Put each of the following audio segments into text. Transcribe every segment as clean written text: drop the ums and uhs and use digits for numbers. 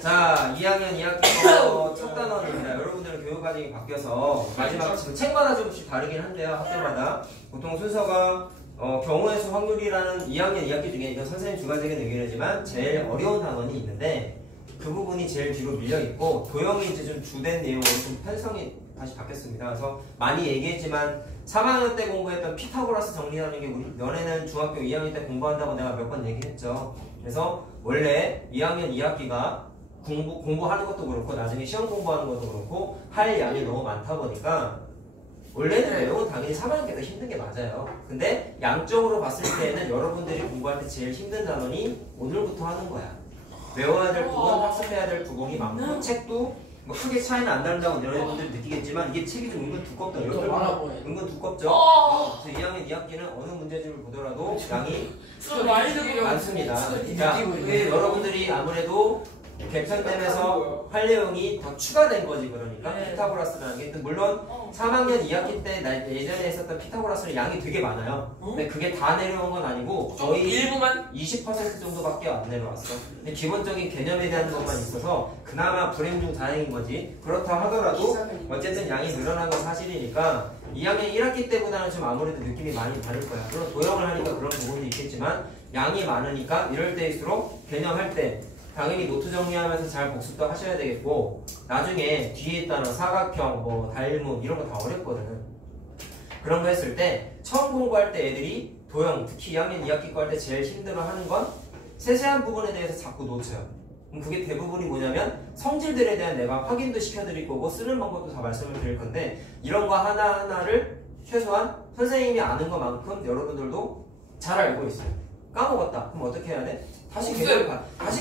자, 2학년 2학기 첫 단원입니다. 여러분들은 교육과정이 바뀌어서 마지막 지금 책마다 조금씩 다르긴 한데요. 학교마다 보통 순서가 경우의 수 확률이라는 2학년 2학기 중에 이건 선생님 주관적인 의견이지만 제일 어려운 단원이 있는데 그 부분이 제일 뒤로 밀려 있고 도형이 이제 좀 주된 내용으로 좀 편성이 다시 바뀌었습니다. 그래서 많이 얘기했지만 3학년 때 공부했던 피타고라스 정리하는 게 우리 너네는 중학교 2학년 때 공부한다고 내가 몇 번 얘기했죠. 그래서 원래 2학년 2학기가 공부하는 것도 그렇고 나중에 시험 공부하는 것도 그렇고 할 양이 너무 많다 보니까 원래는 내용은 당연히 3학년 때가 힘든 게 맞아요. 근데 양적으로 봤을 때는 여러분들이 공부할 때 제일 힘든 단원이 오늘부터 하는 거야. 외워야 될 부분, 학습해야 될 부분이 많고 책도 뭐 크게 차이는 안 다른다고 여러분들이 느끼겠지만 이게 책이 좀 은근 두껍다. 여러분 은근 두껍죠? 그래서 2학년 2학기는 어느 문제집을 보더라도 양이 많습니다. 자, 여러분들이 아무래도 개편되면서 할 내용이 더 추가된 거지. 그러니까 피타고라스라는 게 물론 3학년 2학기 때 예전에 했었던 피타고라스는 양이 되게 많아요. 근데 그게 다 내려온 건 아니고 거의 일부만 20% 정도밖에 안 내려왔어. 근데 기본적인 개념에 대한 것만 있어서 그나마 불행 중 다행인 거지. 그렇다 하더라도 어쨌든 양이 늘어난 건 사실이니까 2학년 1학기 때보다는 좀 아무래도 느낌이 많이 다를 거야. 물론 도형을 하니까 그런 부분이 있겠지만 양이 많으니까 이럴 때일수록 개념할 때 당연히 노트 정리하면서 잘 복습도 하셔야 되겠고 나중에 뒤에 있다는 사각형, 뭐 달문 이런 거 다 어렵거든. 그런 거 했을 때 처음 공부할 때 애들이 도형, 특히 2학년 2학기 거 할 때 제일 힘들어하는 건 세세한 부분에 대해서 자꾸 놓쳐요. 그럼 그게 대부분이 뭐냐면 성질들에 대한 내가 확인도 시켜드릴 거고 쓰는 방법도 다 말씀을 드릴 건데 이런 거 하나하나를 최소한 선생님이 아는 것만큼 여러분들도 잘 알고 있어요. 까먹었다. 그럼 어떻게 해야 돼? 다시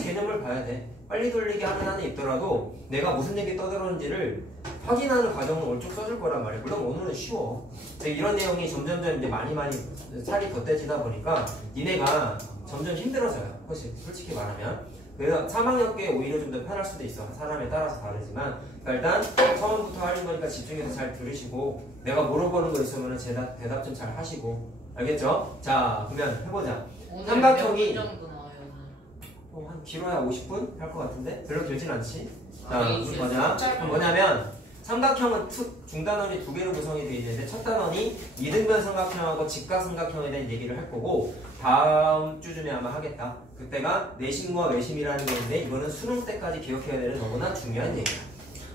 개념을 봐야 돼. 빨리 돌리기 하는 한이 있더라도 내가 무슨 얘기 떠들었는지를 확인하는 과정은 얼쭉 써줄 거란 말이야. 물론 오늘은 쉬워. 이런 내용이 점점점 이제 많이 살이 덧대지다 보니까 니네가 점점 힘들어져요. 솔직히 말하면. 그래서 3학년 께 오히려 좀 더 편할 수도 있어. 사람에 따라서 다르지만 그러니까 일단 처음부터 하는 거니까 집중해서 잘 들으시고 내가 물어보는 거 있으면 대답 좀 잘 하시고 알겠죠? 자 그러면 해보자. 삼각형이 한 길어야 50분 할 것 같은데 별로 길진 않지. 자 뭐냐면 삼각형은 중단원이 두 개로 구성이 되어 있는데 첫 단원이 이등변 삼각형하고 직각삼각형에 대한 얘기를 할 거고 다음 주쯤에 아마 하겠다. 그때가 내심과 외심이라는 게 있는데 이거는 수능 때까지 기억해야 되는 너무나 중요한 얘기야.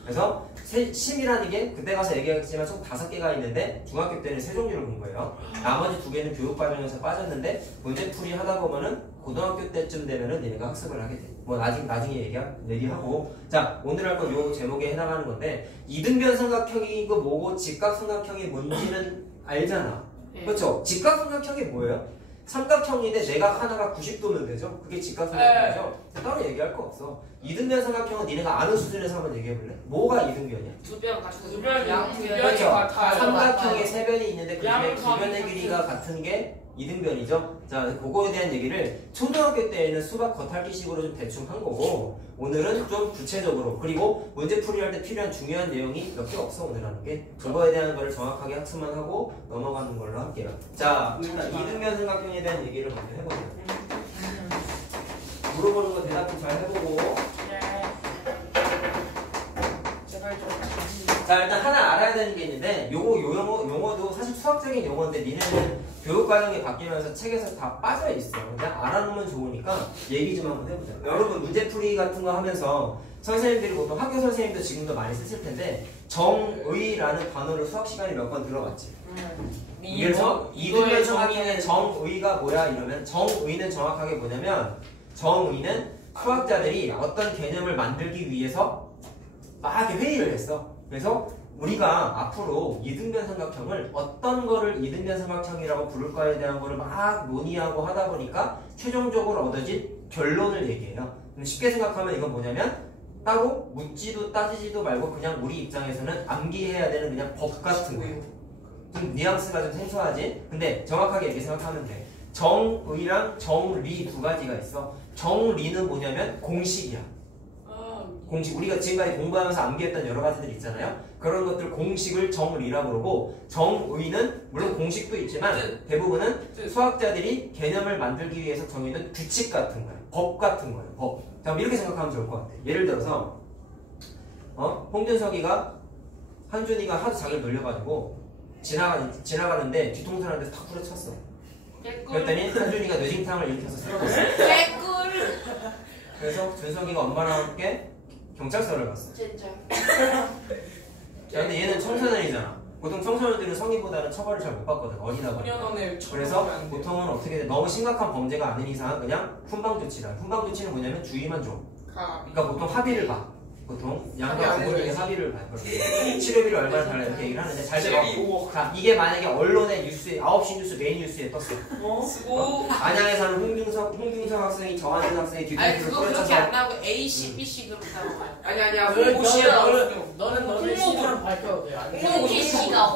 그래서 심이라는 게 그때 가서 얘기했지만 총 5개가 있는데 중학교 때는 3종류를 본 거예요. 나머지 2개는 교육과정에서 빠졌는데 문제풀이 하다 보면은 고등학교 때쯤 되면은 얘네가 학습을 하게 돼. 뭐 나중에 얘기하고 자 오늘 할 건 요 제목에 해당하는 건데 이등변 삼각형이 뭐고 직각삼각형이 뭔지는 알잖아. 그렇죠? 직각삼각형이 뭐예요? 삼각형인데 내각 하나가 90도면 되죠? 그게 직각삼각형이죠? 따로 얘기할 거 없어. 이등변 삼각형은 니네가 아는 수준에서 한번 얘기해볼래? 뭐가 이등변이야? 두 변 같은 두 변이 그렇죠? 같아요. 삼각형에 3변이 있는데 그 중에 2변의 길이가 같은 게 이등변이죠? 자, 그거에 대한 얘기를 초등학교 때에는 수박 겉핥기식으로 좀 대충 한 거고 오늘은 좀 구체적으로 그리고 문제풀이 할 때 필요한 중요한 내용이 몇 개 없어 오늘 하는 게 그거에 대한 거를 정확하게 학습만 하고 넘어가는 걸로 할게요. 자, 일단 이등변 삼각형에 대한 얘기를 먼저 해보세요. 물어보는 거 대답 좀 잘 해보고 자 일단 하나 알아야 되는 게 있는데 용어도 사실 수학적인 용어인데 니네는 교육과정이 바뀌면서 책에서 다 빠져있어. 그냥 알아놓으면 좋으니까 얘기 좀 한번 해보자. 여러분 문제풀이 같은 거 하면서 선생님들이 보통 학교 선생님도 지금도 많이 쓰실 텐데 정의라는 단어를 수학 시간에 몇 번 들어봤지. 그래서 이등변 삼각형의 정의가 뭐야 이러면 정의는 정확하게 뭐냐면 정의는 수학자들이 어떤 개념을 만들기 위해서 막 회의를 했어. 그래서 우리가 앞으로 이등변 삼각형을 어떤 거를 이등변 삼각형이라고 부를까에 대한 거를 막 논의하고 하다 보니까 최종적으로 얻어진 결론을 얘기해요. 쉽게 생각하면 이건 뭐냐면 따로 묻지도 따지지도 말고 그냥 우리 입장에서는 암기해야 되는 그냥 법 같은 거예요. 좀 뉘앙스가 좀 생소하지? 근데 정확하게 이렇게 생각하면 돼. 정의랑 정리 두 가지가 있어. 정리는 뭐냐면 공식이야. 공식, 우리가 지금까지 공부하면서 암기했던 여러 가지들 있잖아요. 그런 것들 공식을 정의라고 그러고, 정의는 물론 공식도 있지만 대부분은 수학자들이 개념을 만들기 위해서 정의는 규칙 같은 거예요. 법 같은 거예요. 법. 자, 이렇게 생각하면 좋을 것 같아요. 예를 들어서 홍준석이가 한준이가 하도 자기를 놀려가지고 지나가는데 뒤통수하는데 탁 부러쳤어. 그랬더니 한준이가 뇌진탕을 일으켜서 쓰러졌어. 개꿀. 그래서 준석이가 엄마랑 함께 경찰서를 갔어. 진짜. 자, 근데 얘는 청소년이잖아. 보통 청소년들은 성인보다는 처벌을 잘 못 받거든. 어리다 보니까. 그래서 보통은 어떻게 돼? 너무 심각한 범죄가 아닌 이상 그냥 훈방 조치다. 훈방 조치는 뭐냐면 주의만 줘. 그러니까 보통 합의를 봐. 보통 양가 부모님이 합의를 봐요. 치료비를 얼마나 달라 이렇게 얘기를 하는데 잘 들어. 자, 이게 만약에 언론의 뉴스에 9시 뉴스 메인 뉴스에 떴어. 안양에 사는 홍중석 학생이 정한준 학생의 뒤통수를 그거 그렇게 뿌려쳐서 안 나오고 A, C, B, C 그렇게 나와요. 아니야. 너는 홍보부랑 밝혀도 돼. 홍키씨가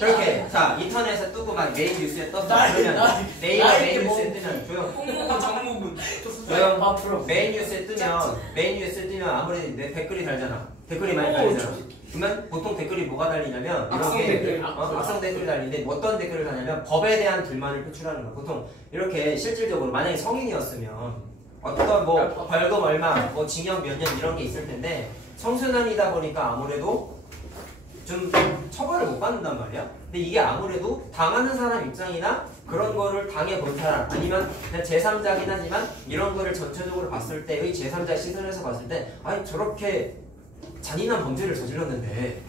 그렇게 자 인터넷에 뜨고 막 메인 뉴스에 떴어. 그러면 네이버 메인 뉴스에 뜨면 조용. 홍보부 정무부. 조용. 메인 뉴스에 뜨면 아무래도 내 댓글이 달잖아. 댓글이 많이 달리잖아. 그러면 보통 댓글이 뭐가 달리냐면 이런 게 악성 댓글이 달리는데 어떤 댓글을 달냐면 법에 대한 불만을 표출하는 거야. 보통 이렇게 실질적으로 만약에 성인이었으면 어떤 뭐 벌금 얼마, 뭐 징역 몇 년 이런 게 있을 텐데 청소년이다 보니까 아무래도 좀 처벌을 못 받는단 말이야. 근데 이게 아무래도 당하는 사람 입장이나 그런 거를 당해본 사람 아니면 그냥 제3자긴 하지만 이런 거를 전체적으로 봤을 때의 제3자의 시선에서 봤을 때 아니 저렇게 잔인한 범죄를 저질렀는데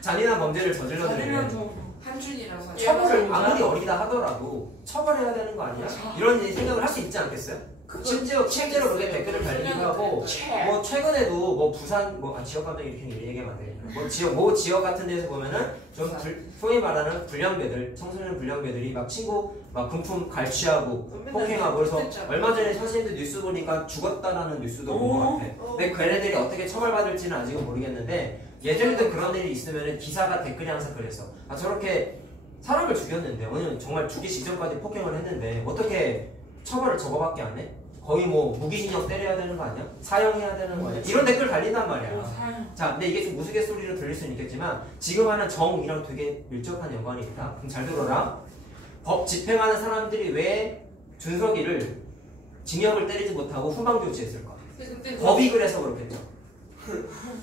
잔인한 범죄를 저질렀는데 한준이라서 처벌을 아무리 어리다 하더라도 처벌해야 되는 거 아니야? 이런 생각을 할 수 있지 않겠어요? 실제로 그게 댓글을 달리기도 하고 뭐 최근에도 뭐 부산 지역 감정 이렇게 얘기하면 안 되겠네. 뭐 지역 같은 데서 보면은 좀 소위 말하는 불량배들 청소년 불량배들이 막 친구 막 금품 갈취하고 폭행하고 그래서 얼마 전에 사실도 뉴스 보니까 죽었다라는 뉴스도 본 것 같아. 근데 걔네들이 어떻게 처벌받을지는 아직은 모르겠는데 예전에도 그런 일이 있으면은 기사가 댓글이 항상 그랬어. 아 저렇게 사람을 죽였는데 오늘 정말 죽기 직전까지 폭행을 했는데 어떻게 처벌을 저거밖에 안 해? 거의 뭐 무기징역 때려야 되는 거 아니야? 사형해야 되는 거 아니야? 이런 댓글 달린단 말이야. 자, 근데 이게 좀 우스갯소리로 들릴 수는 있겠지만 지금 하는 정이랑 되게 밀접한 연관이 있다. 그럼 잘 들어라. 법 집행하는 사람들이 왜 준석이를 징역을 때리지 못하고 후방 조치했을까? 법이 그래서 그렇겠죠.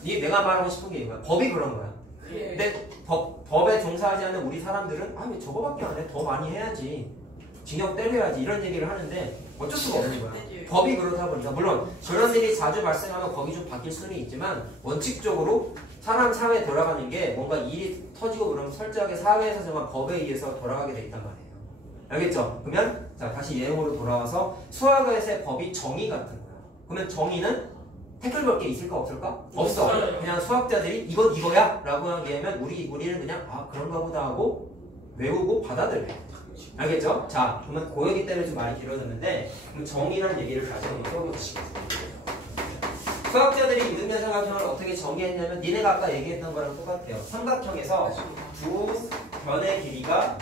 이게 내가 말하고 싶은 게 이거야. 법이 그런 거야. 근데 법에 종사하지 않는 우리 사람들은 왜 저거밖에 안 해? 더 많이 해야지. 징역 때려야지. 이런 얘기를 하는데 어쩔 수가 없는 거야. 법이 그렇다 보니까 물론 그런 일이 자주 발생하면 법이 좀 바뀔 수는 있지만 원칙적으로 사람 사회에 돌아가는 게 뭔가 일이 터지고 그러면 철저하게 사회에서 정한 법에 의해서 돌아가게 돼 있단 말이에요. 알겠죠? 그러면 자 다시 예용으로 돌아와서 수학에서의 법이 정의 같은 거야. 그러면 정의는 태클 걸 게 있을까 없을까? 없어. 그냥 수학자들이 이건 이거야 라고 얘기하면 우리는 그냥 그런가 보다 하고 외우고 받아들여. 알겠죠? 자, 그러면 고여기 때문에 좀 말이 길어졌는데 그럼 정의라는 얘기를 다시 한번 써보시겠습니다. 수학자들이 이등변 삼각형을 어떻게 정의했냐면 니네가 아까 얘기했던 거랑 똑같아요. 삼각형에서 두 변의 길이가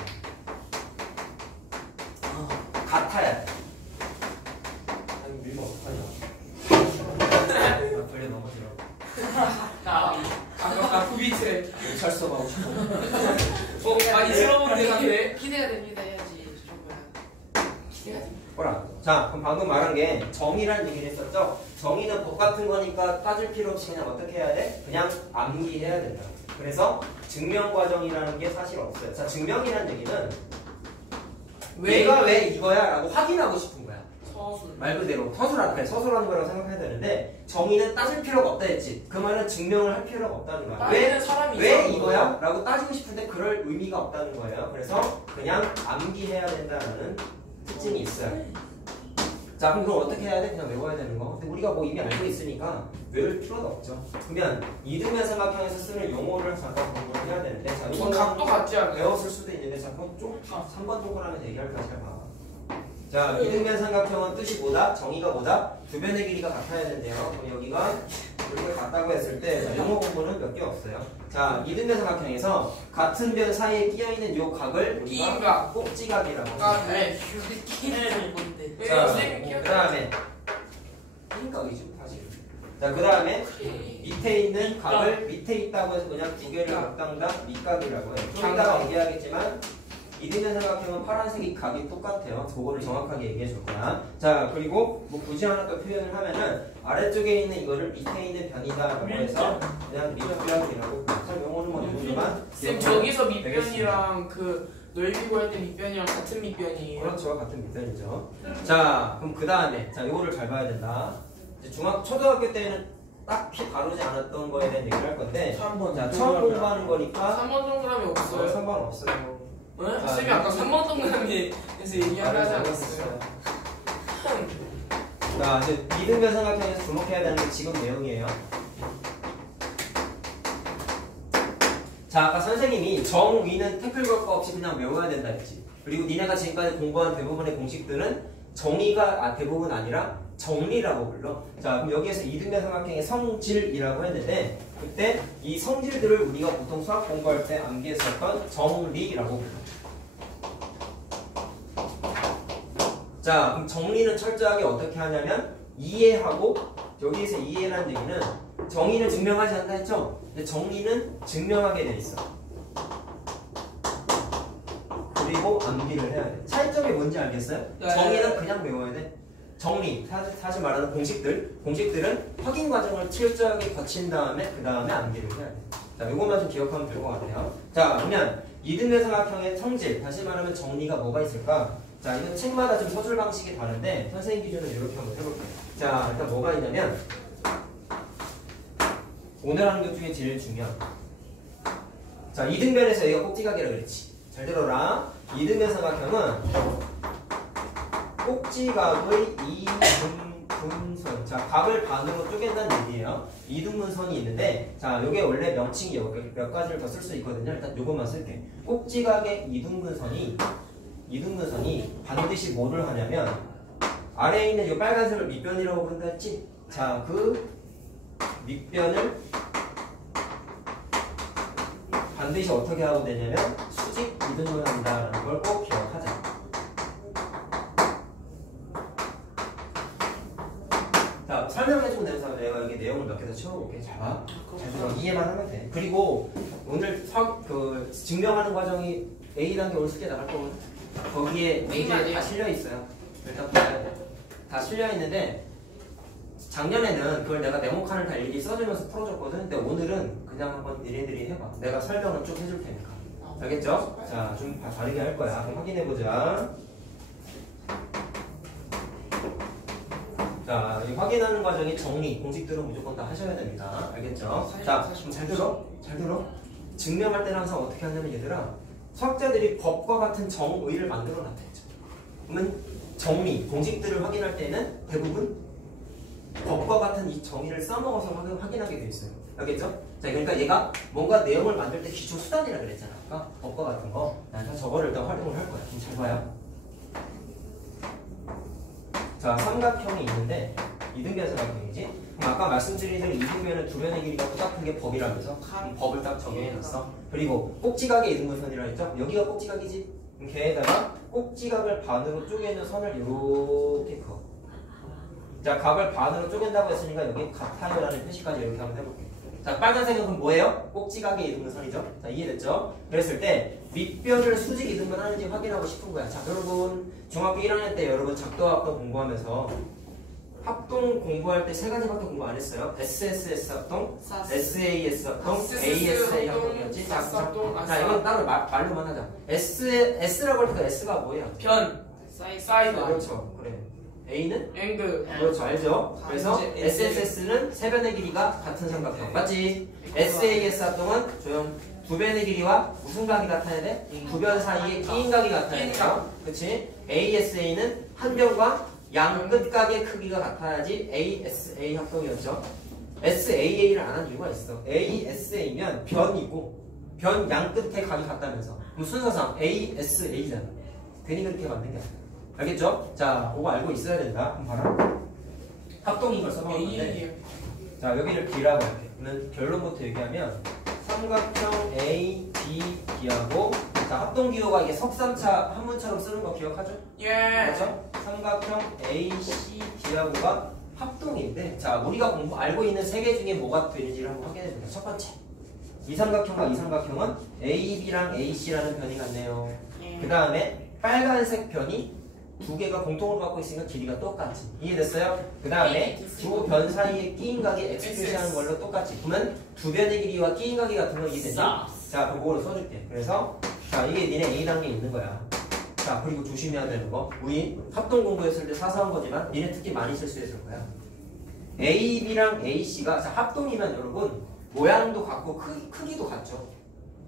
같아야 돼. 밀면 어떡하냐. 걸려 넘어지라고. 아까 구비체 경찰서 가고 싶어. 많이 들어본 데인데 기대가 됩니다 해야지. 기대가 됩니다. 뭐라? 자, 그럼 방금 말한 게 정의라는 얘기를 했었죠? 정의는 법 같은 거니까 따질 필요 없이 그냥 어떻게 해야 돼? 그냥 암기해야 된다. 그래서 증명 과정이라는 게 사실 없어요. 자, 증명이라는 얘기는 얘가 왜 이거야? 라고 확인하고 싶은 거야. 말 그대로 서술하는 거라고 생각해야 되는데 정의는 따질 필요가 없다 했지. 그 말은 증명을 할 필요가 없다는 거야. 왜 이거야? 라고 따지고 싶은데 그럴 의미가 없다는 거예요. 그래서 그냥 암기해야 된다는 특징이 있어요. 자, 그럼 그걸 어떻게 해야 돼? 그냥 외워야 되는 거. 근데 우리가 뭐 이미 알고 있으니까 외울 필요도 없죠. 그러면 이등변 삼각형에서 쓰는 용어를 잠깐 공부를 해야 되는데 자, 이건 각도 같지 않아요? 외웠을 수도 있는데 잠깐 3번 동그라미 얘기할까 잘 봐. 자, 이등변 삼각형은 뜻이 뭐다? 정의가 뭐다? 두 변의 길이가 같아야 된대요. 그럼 여기가 이렇게 같다고 했을 때 용어 공부는 몇 개 없어요. 자, 이등변 삼각형에서 같은 변 사이에 끼어있는 요 각을 우리가 꼭지각이라고 합니다. 느끼는 뭔데? 자, 그 다음에 끼각이죠 사실. 자, 그 다음에 밑에 있는 각을 밑에 있다고 해서 그냥 두 개를 앞당당 밑각이라고 해요. 좀 이따가 얘기하겠지만 이등변 삼각형은 파란색이 각이 똑같아요. 그거를 정확하게 얘기해 줄 거야. 자, 그리고 뭐 굳이 하나 더 표현을 하면은 아래쪽에 있는 이거를 밑에 있는 변이다라고 해서 그냥 밑변이라고 설명하는 건 정도만. 쌤 저기서 밑변이랑 그 넓이 구할 때 밑변이랑 같은 밑변이에요. 그렇죠, 같은 밑변이죠. 자, 그럼 그 다음에 자, 이거를 잘 봐야 된다. 이제 초등학교 때는 딱히 다루지 않았던 거에 대한 얘기를 할 건데, 3번 자, 처음 공부하는 거니까 3번 동그라미 없어요? 상관 없어요. 네? 쌤이 아까 3번 동그라미에서 얘기하지 않았어요? 자, 이제 이등변 삼각형에서 주목해야 되는 게 지금 내용이에요. 자, 아까 선생님이 정의는 태클 걸 거 없이 그냥 외워야 된다 했지. 그리고 니네가 지금까지 공부한 대부분의 공식들은 정의가 대부분 아니라 정리라고 불러. 자, 그럼 여기에서 이등변 삼각형의 성질이라고 했는데 그때 이 성질들을 우리가 보통 수학 공부할 때 암기했었던 정리라고 불러. 자, 그럼 정리는 철저하게 어떻게 하냐면 이해하고, 여기에서 이해라는 얘기는 정의는 증명하지 않는다 했죠? 근데 정리는 증명하게 돼 있어. 그리고 암기를 해야 돼. 차이점이 뭔지 알겠어요? 정의는 그냥 외워야 돼. 정리, 사실 말하는 공식들은 확인 과정을 철저하게 거친 다음에 그 다음에 암기를 해야 돼. 자, 이것만 좀 기억하면 될 것 같아요. 자, 그러면 이등변 삼각형의 성질, 다시 말하면 정리가 뭐가 있을까? 자, 이건 책마다 좀 서술 방식이 다른데 선생님 기준으로 이렇게 한번 해볼게요. 자, 일단 뭐가 있냐면 오늘 하는 것 중에 제일 중요한, 자, 이등변에서 얘가 꼭지각이라 그랬지. 잘 들어라. 이등변 삼각형은 꼭지각의 이등분선. 자, 각을 반으로 쪼갠다는 얘기예요. 이등분선이 있는데, 자, 요게 원래 명칭이 몇 가지를 더 쓸 수 있거든요. 일단 요것만 쓸게. 꼭지각의 이등분선이 반드시 뭐를 하냐면 아래에 있는 이 빨간색을 밑변이라고 부른다 했지? 자, 그 밑변을 반드시 어떻게 하고 되냐면 수직 이등분을 한다는 걸 꼭 기억하자. 자, 설명해주고 내가 여기 내용을 몇 개 더 채워볼게. 잘 봐. 잘 들어. 이해만 하면 돼. 그리고 오늘 증명하는 과정이 A단계 올 숙제 나갈 거거든. 거기에 문제 다 실려 있어요. 일단 봐야 돼. 다 실려 있는데 작년에는 그걸 내가 네모칸을 다 일일이 써주면서 풀어줬거든. 근데 오늘은 그냥 한번 니네들이 해봐. 내가 설명을 쭉 해줄 테니까. 알겠죠? 자, 좀 다르게 할 거야. 한번 확인해보자. 자, 이 확인하는 과정이 정리, 공식들은 무조건 다 하셔야 됩니다. 알겠죠? 자, 그럼 잘 들어. 잘 들어. 증명할 때는 항상 어떻게 하냐면 얘들아, 수학자들이 법과 같은 정의를 만들어 놨겠죠. 그러면 정리, 공식들을 확인할 때는 대부분 법과 같은 이 정의를 써먹어서 확인하게 돼 있어요. 알겠죠? 자, 그러니까 얘가 뭔가 내용을 만들 때 기초 수단이라 그랬잖아. 아까 법과 같은 거. 난 저거를 일단 활용을 할 거야. 좀 잘 봐요. 자, 삼각형이 있는데 이등변 삼각형이지. 그럼 아까 말씀드린 대로 이등변은 두 변의 길이가 똑같은 게 법이라면서 법을 딱 정해놨어. 그리고 꼭지각의 이등분선이라 했죠. 여기가 꼭지각이지. 그럼 걔에다가 꼭지각을 반으로 쪼개는 선을 이렇게 그어. 자, 각을 반으로 쪼갠다고 했으니까 여기 같아요라는 표시까지 이렇게 한번 해볼게. 자, 빨간색은 그럼 뭐예요? 꼭지각의 이등분선이죠. 자, 이해됐죠? 그랬을 때 밑변을 수직 이등분 하는지 확인하고 싶은 거야. 자, 여러분 중학교 1학년 때 여러분 작도합동 공부하면서 합동 공부할 때 세 가지밖에 공부 안 했어요. SSS 합동, SAS 합동, ASA 합동이었지. 자, 이건 따로 말로만 하자. S라고 할 때 S가 뭐예요? 변, 사이드. 그렇죠. 그래. A는? 앵글. 그렇죠. 알죠? 그래서 SSS는 세 변의 길이가 같은 삼각형. 맞지? SAS 합동은 조용. 두 변의 길이와 무슨 각이 같아야 돼? 두 변 사이에 끼인 각이 같아야 돼요. 그렇지? ASA는 한 변과 양 끝각의 크기가 같아야지 ASA 합동이었죠. SAA를 안 한 이유가 있어. ASA면 변이고 변 양 끝에 각이 같다면서. 그럼 순서상 ASA잖아. 괜히 그렇게 만든 게 아니야. 알겠죠? 자, 그거 알고 있어야 된다. 한번 봐라. 합동인 걸 써먹었는데, 자, 여기를 B라고 할게. 그러면 결론부터 얘기하면 삼각형 A, B, B하고, 자, 합동기호가 이게 석삼차 한문처럼 쓰는 거 기억하죠? 예. 그렇죠? 삼각형 A, C, D하고가 합동인데, 자, 우리가 알고 있는 세 개 중에 뭐가 되는지를 한번 확인해 볼게요. 첫 번째, 이 삼각형과 이 삼각형은 AB랑 AC라는 변이 같네요. 그 다음에 빨간색 변이 두 개가 공통으로 갖고 있으니까 길이가 똑같지. 이해됐어요? 그 다음에 두 변 사이에 끼인 각이 X 표시하는 걸로 똑같지. 그러면 두 변의 길이와 끼인 각이 같은 거 이해되니? 자, 그거로 써줄게. 그래서 자, 이게 니네 A 단계에 있는 거야. 자, 그리고 조심해야 되는 거, 우리 합동 공부했을 때 사소한 거지만 니네 특히 많이 실수했을 거야. AB랑 AC가 자, 합동이면 여러분 모양도 같고 크기도 같죠.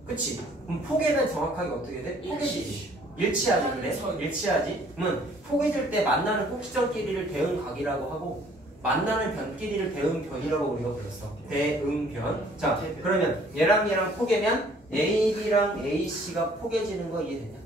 그치? 그럼 포개면 정확하게 어떻게 돼? 포개지지. 일치하지. 그래? 일치하지. 그러면 포개질 때 만나는 꼭지점 길이를 대응각이라고 하고 만나는 변 길이를 대응변이라고 우리가 불렀어. 대응변. 자, 그러면 얘랑 얘랑 포개면 AB랑 AC가 포개지는 거 이해되냐?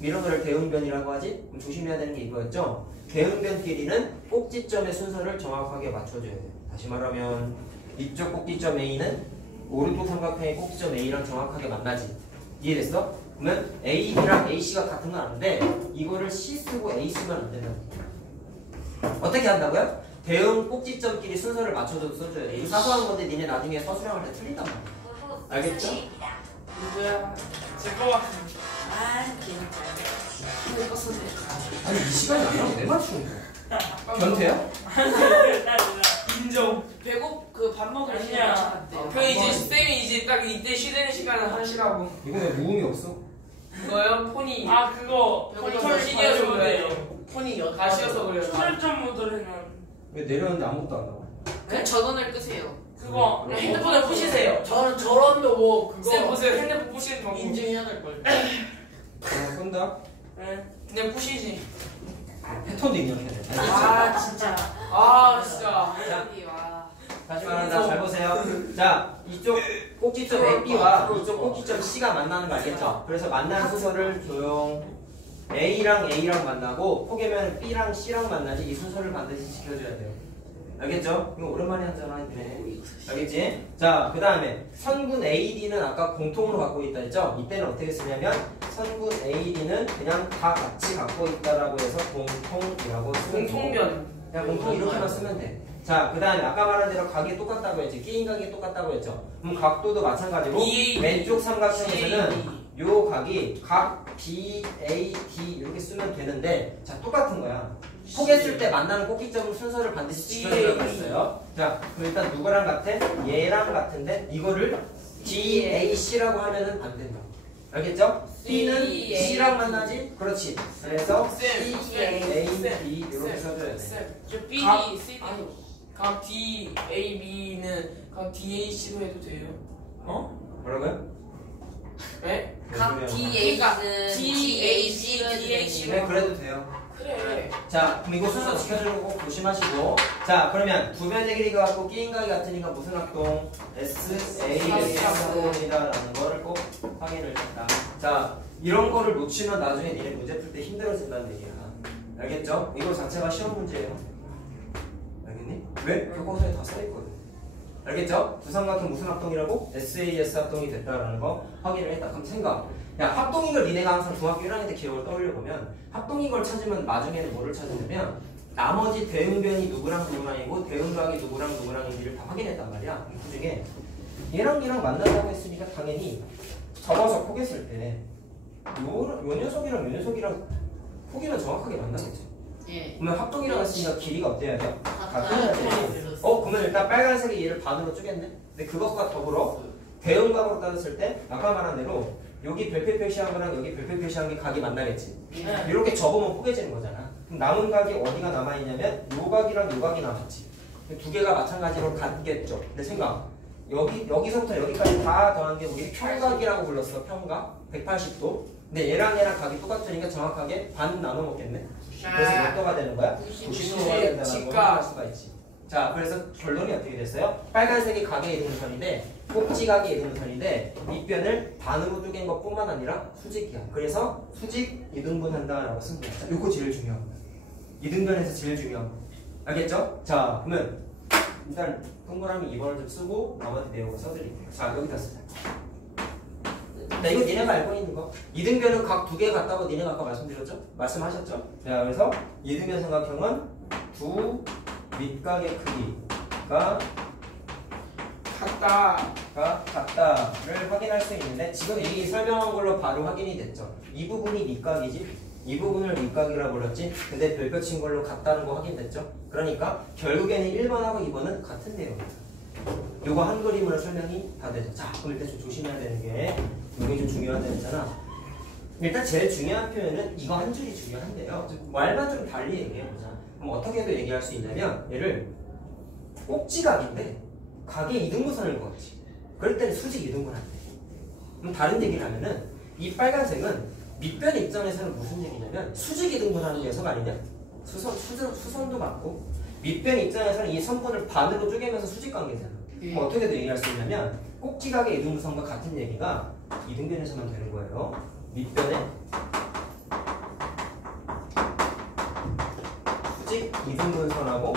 이런 거를 대응변이라고 하지? 그럼 조심해야 되는 게 이거였죠? 대응변 길이는 꼭지점의 순서를 정확하게 맞춰줘야 돼. 다시 말하면 이쪽 꼭지점 A는 오른쪽 삼각형의 꼭지점 A랑 정확하게 만나지. 이해됐어? 그러면 AB랑 AC가 같은 건 아는데 이거를 C 쓰고 A 쓰면 안 된다. 어떻게 한다고요? 대응 꼭지점끼리 순서를 맞춰줘도 써줘야 돼. 이거 사소한 건데 니네 나중에 서술형할 때 틀린단 말이야. 알겠죠? 누구야? 제거 같은. 아 진짜. 이거 선생. 아니 이 시간이 안 나오면 내 맞추는 거야. 변태야? 인정. 배고 그 밥 먹을 시간 아니야. 맞춰놨대. 그 이제 쌤이 이제 딱 이때 쉬는 시간을 하시라고. 이거 왜 모음이 없어? 이거요? 폰이. 아 그거 폰 시기여서 그래요. 폰이 여. 다 쉬어서 그래요. 출전 모드로는 왜 내렸는데 아무것도 안 나와? 그냥 전원을 끄세요. 그거 핸드폰을 푸시세요. 저는 저런도 뭐 그거. 쌤 보세요. 핸드폰 푸시는 방법. 인증해야 될 걸. 끈다? 네. 그냥 푸시지. 패턴도 입력해야 돼. 아 진짜. 아 진짜. 와. 다시 말한다. 잘 보세요. 자, 이쪽 꼭지점 AB와 이쪽 꼭지점 C가 만나는 거 알겠죠? 그래서 만나는 순서를 조용. A랑 A랑 만나고 포개면 B랑 C랑 만나지. 이 순서를 반드시 지켜줘야 돼요. 알겠죠? 이거 오랜만에 하잖아. 이번에. 알겠지? 자, 그 다음에 선분 AD는 아까 공통으로 갖고 있다 했죠? 이때는 어떻게 쓰냐면 선분 AD는 그냥 다 같이 갖고 있다라고 해서 공통이라고 쓰는 거고. 공통변. 그냥 공통 이렇게만 쓰면 돼. 자, 그 다음에 아까 말한 대로 각이 똑같다고 했지. 끼인 각이 똑같다고 했죠. 그럼 각도도 마찬가지로 왼쪽 삼각형에서는 요 각이 각 BAD 이렇게 쓰면 되는데 자, 똑같은 거야. 포개했을 때 만나는 꼭지점 순서를 반드시 지켜주라고 했어요. 자, 그럼 일단 누구랑 같아? 얘랑 같은데 이거를 DAC라고 하면은 안 된다. 알겠죠? B는 C랑 만나지? 그렇지. 그래서 C, A, B 이렇게 써줘야 돼. 저 B, C, 각 D, A, B는 각 D, A, C로 해도 돼요? 어? 뭐라고요? 네? 각 DA는 DAC는 네, 그래도 돼요. 그래. 자, 그럼 이거 순서 지켜주는 거 꼭 조심하시고. 자, 그러면 두 변의 길이가 같고 끼인 각이 같으니까 무슨 합동? SAS 합동이다라는 거를 꼭 확인을 했다. 자, 이런 거를 놓치면 나중에 니네 문제 풀 때 힘들어진다는 얘기야. 알겠죠? 이거 자체가 시험 문제예요. 알겠니? 왜? 교과서에 다 써있거든. 알겠죠? 두 삼각형 무슨 합동이라고? SAS 합동이 됐다라는 거 확인을 했다. 그럼 생각. 야, 합동인 걸 니네가 항상 중학교 1학년 때 기억을 떠올려보면 합동인 걸 찾으면 나중에는 뭐를 찾으냐면 나머지 대응변이 누구랑 누구랑이고 대응각이 누구랑 누구랑인지를 다 확인했단 말이야. 그 중에 얘랑 얘랑 만나자고 했으니까 당연히 접어서 포개했을 때 요 녀석이랑 요 녀석이랑 포개는 정확하게 만나겠지. 예. 그러면 합동이라고 했으니까 길이가 어때야 돼요? 같아야 같아야 되지. 그러면 일단 빨간색이 얘를 반으로 쪼겠네? 근데 그것과 더불어 대응각으로 따졌을 때 아까 말한 대로 여기 별표 표시한 거랑 여기 별표 표시한 게 각이 만나겠지. 네. 이렇게 접으면 포개지는 거잖아. 그럼 남은 각이 어디가 남아있냐면 요 각이랑 요 각이 남았지. 두 개가 마찬가지로 같겠죠. 근데 생각. 여기서부터 여기까지 다 더한 게 우리 평각이라고 불렀어. 평각. 180도. 근데 얘랑 얘랑 각이 똑같으니까 정확하게 반 나눠 먹겠네. 그래서 몇 도가 되는 거야? 90도가 된다는 걸 확인할 수가 있지. 자, 그래서 결론이 어떻게 됐어요? 빨간색이 각의 이등분선인데 꼭지각의 이등분선인데 밑변을 반으로 쪼갠 것뿐만 아니라 수직이야. 그래서 수직 이등분한다라고 쓴 거야. 자, 요거 제일 중요한 거야. 이등변에서 제일 중요한 거. 알겠죠? 자, 그러면 일단 동그라미 2번을 좀 쓰고 나머지 내용을 써드릴게요. 자, 여기다 쓰자. 자, 이거 니네가 알고 있는 거. 이등변은 각 두 개 같다고 니네가 아까 말씀드렸죠? 말씀하셨죠? 자, 그래서 이등변 삼각형은 두 밑각의 크기가 같다를 확인할 수 있는데 지금 이 설명한 걸로 바로 확인이 됐죠. 이 부분이 밑각이지, 이 부분을 밑각이라고 불렀지. 근데 별표 친 걸로 같다는 거 확인됐죠. 그러니까 결국에는 1번하고 2번은 같은 내용이에요. 요거 한 그림으로 설명이 다 되죠. 자, 그럼 일단 좀 조심해야 되는 게 이게 좀 중요하다 했잖아. 일단 제일 중요한 표현은 이거 한 줄이 중요한데요. 말만 좀 달리 얘기해보자. 그럼 어떻게 해도 얘기할 수 있냐면 얘를 꼭지각인데 각의 이등분선을 그었지. 그럴 때는 수직 이등분 안 돼. 그럼 다른 얘기를 하면은 이 빨간색은 밑변 입장에서는 무슨 얘기냐면 수직 이등분하는 녀석 아니냐? 수선도 맞고 밑변 입장에서는 이 선분을 반으로 쪼개면서 수직 관계잖아. 그럼 어떻게 얘기할 수 있냐면 꼭지각의 이등분선과 같은 얘기가 이등변에서만 되는 거예요. 밑변에 수직 이등분선하고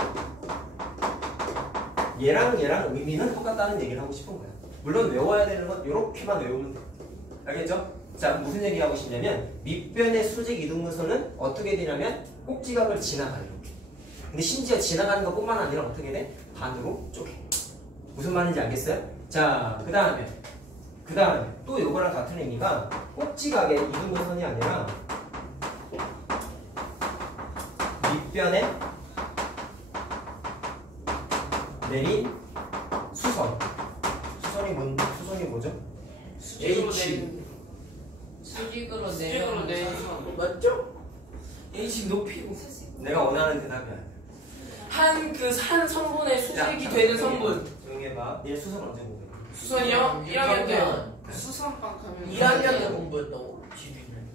얘랑 의미는 똑같다는 얘기를 하고 싶은 거야. 물론 외워야 되는 건 이렇게만 외우면 돼. 알겠죠? 자, 무슨 얘기하고 싶냐면 밑변의 수직 이등분선은 어떻게 되냐면 꼭지각을 지나가요. 이렇게. 근데 심지어 지나가는 것뿐만 아니라 어떻게 돼? 반으로 쪼개. 무슨 말인지 알겠어요? 자, 그 다음에 또 이거랑 같은 의미가 꼭지각의 이등분선이 아니라 밑변에 내린 수선이 뭐죠? 수직으로 내려오는 맞죠? H 높이고 내가 원하는 대답이야. 한 성분의 수직이 되는 성분. 조용히 해봐. 얘 수선 언제 공부해? 수선이요? 1학년 때. 수선방 가면 1학년 때 공부했다고? 지비는.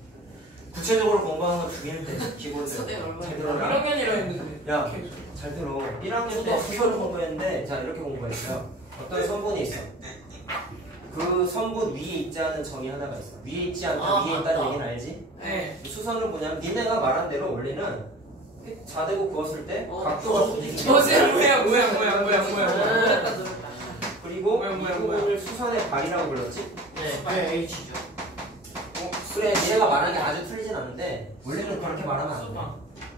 구체적으로 공부하는 건 중요할 때 기본적으로 수대 얼마나 제대로 1학년이라 했는데. 야, 잘 들어. 1학년 때 수선을 공부했는데 자 이렇게 공부했어요. 어떤 성분이 있어. 그 성분 위에 있지 않은 점이 하나가 있어. 위에 있지 않다 위에 있다는 얘기는 알지? 네. 수선은 뭐냐면 니네가 말한 대로 원래는 자대고 구웠을 때 각도가 수직이 뭐야. 그리고 뭐야. 이 부분을 수선의 발이라고 불렀지? 네. H죠. 그래, 니네가 말한 게 아주 틀리진 않은데 원래는 그렇게 말하면 안 돼.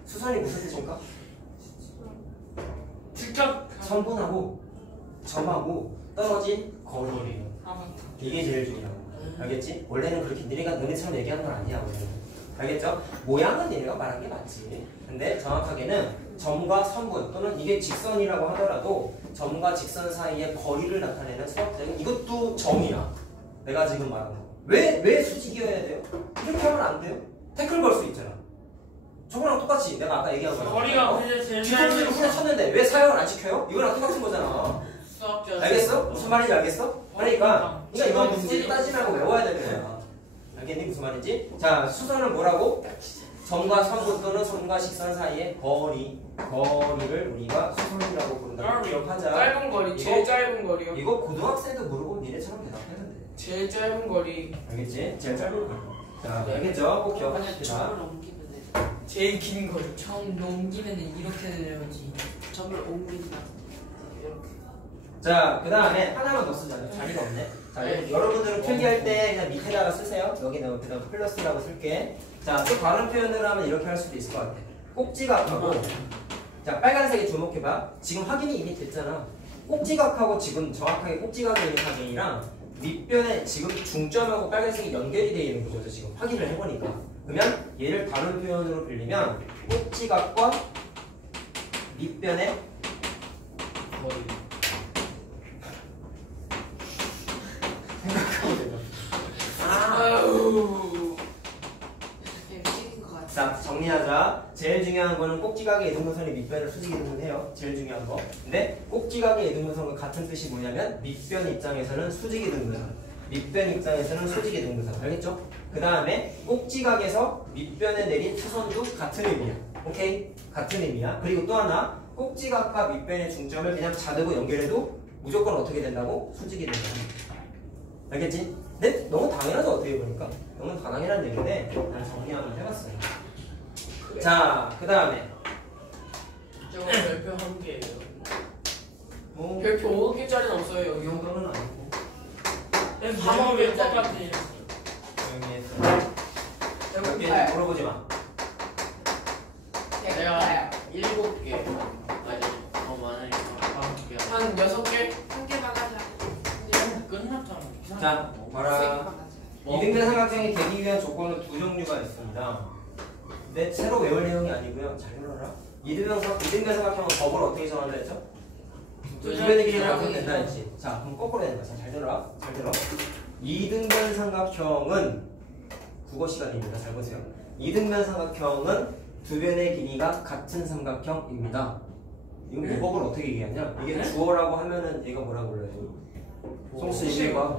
수선이 무슨 뜻일까? 직접 선분하고 점하고 떨어진 거리예요. 이게 제일 중요하고. 알겠지? 원래는 그렇게 너네처럼 얘기하는 건 아니야. 원래는. 알겠죠? 모양은 니네가 말한 게 맞지. 근데 정확하게는 점과 선분 또는 이게 직선이라고 하더라도 점과 직선 사이의 거리를 나타내는 수학적인 이것도 점이야. 내가 지금 말한 거. 왜 수직이어야 돼요? 이렇게 하면 안 돼요? 태클 걸 수 있잖아. 저거랑 똑같이 내가 아까 얘기한 거야. 거리가 뒤통수를 후려쳤는데 왜 사용을 안 지켜요? 이거랑 똑같은 거잖아. 알겠어? 무슨 말인지 알겠어? 그러니까 이건 문제를 따지라고 외워야 되는 거야. 알겠니? 무슨 말인지? 자, 수선은 뭐라고? 점과 선분 또는 선과 직선 사이의 거리를 우리가 수선이라고 부른다고 기억하자. 짧은 거리, 제일 짧은 거리요. 이거 고등학생도 모르고 니네처럼 대답해야 돼. 제일 짧은 거리. 알겠지? 제일 짧은 거리. 자, 알겠죠? 꼭 기억하십시다. 점을 옮기면 돼. 제일 긴 거리. 점 옮기면 이렇게 내려오지. 점을 옮긴다. 이렇게. 자, 그 다음에 하나만 더 쓰자. 자리가 없네. 자, 여러분들은 필기할 때 그냥 밑에다가 쓰세요. 여기는 그다음 플러스라고 쓸게. 자, 또 다른 표현으로 하면 이렇게 할 수도 있을 것 같아. 꼭지각하고, 자, 빨간색에 주목해봐. 지금 확인이 이미 됐잖아. 꼭지각하고 지금 정확하게 꼭지각에 있는 사진이랑 밑변에 지금 중점하고 빨간색이 연결이 되어 있는 구조죠. 지금 확인을 해보니까. 그러면 얘를 다른 표현으로 빌리면 꼭지각과 밑변의 거리. 생각하면 되죠. 아유. 자, 정리하자. 제일 중요한 거는 꼭지각의 이등분선이 밑변을 수직 이등분해요. 제일 중요한 거. 근데 꼭지각의 이등분선과 같은 뜻이 뭐냐면 밑변 입장에서는 수직 이등분선, 밑변 입장에서는 수직 이등분선. 알겠죠? 그 다음에 꼭지각에서 밑변에 내린 수선도 같은 의미야. 오케이? 같은 의미야. 그리고 또 하나, 꼭지각과 밑변의 중점을 그냥 자르고 연결해도 무조건 어떻게 된다고? 수직 이등분선. 알겠지? 근데 너무 당연하죠. 어떻게 보니까. 너무 당연한 얘기인데 난 정리 한번 해봤어요. 그래. 자, 그 다음에 저거 별표 한 개예요. 뭐 별표 5개짜리는 없어요. 이 여기. 정도는 아니고 밥은 몇 똑같아. 조용히 했어. 해볼게. 물어보지 마. 내가 7개. 아니 한 6개? 한 개만 하자. 끝났잖아. 자, 봐라. 이등변 삼각형이 되기 위한 조건은 두 종류가 있습니다. 근데 새로 외울 내용이 아니고요. 잘 들어라. 이등변 삼각형은 법을 어떻게 정한다 했죠? 두 변의 길이가 같으면 된다 했지. 자, 그럼 거꾸로 되는 거야. 잘 들어라. 잘 들어. 이등변 삼각형은 국어 시간입니다. 잘 보세요. 이등변 삼각형은 두 변의 길이가 같은 삼각형입니다. 이건 모법을 어떻게 얘기하냐? 이게 주어라고 하면은 얘가 뭐라고 불러요? 송수 이해가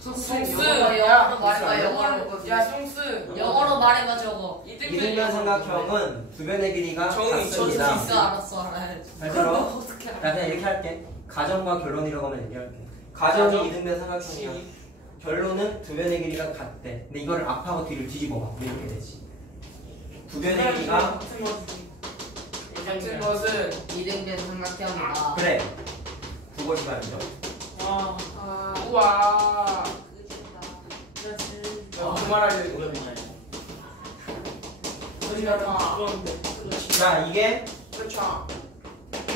송수 영어로 말해봐. 영어로 야 송수 영어로 말해봐 저거. 이등변 삼각형은 두 변의 길이가 정의 같습니다. 있어 알았어 알아야지. 잘 들어. 어떻게 알아? 나 그냥 이렇게 할게. 가정과 결론이라고 하면 얘기할게. 가정이 가정? 이등변 삼각형이야. 결론은 두 변의 길이가 같대. 근데 이거를 앞하고 뒤를 뒤집어봐. 이렇게 되지. 두 변의 길이가 같은 것은 이등변 삼각형이다. 그래. 국어 시간이죠. 와 아, 우와 그렇지. 그말하려 자, 이게 그렇죠.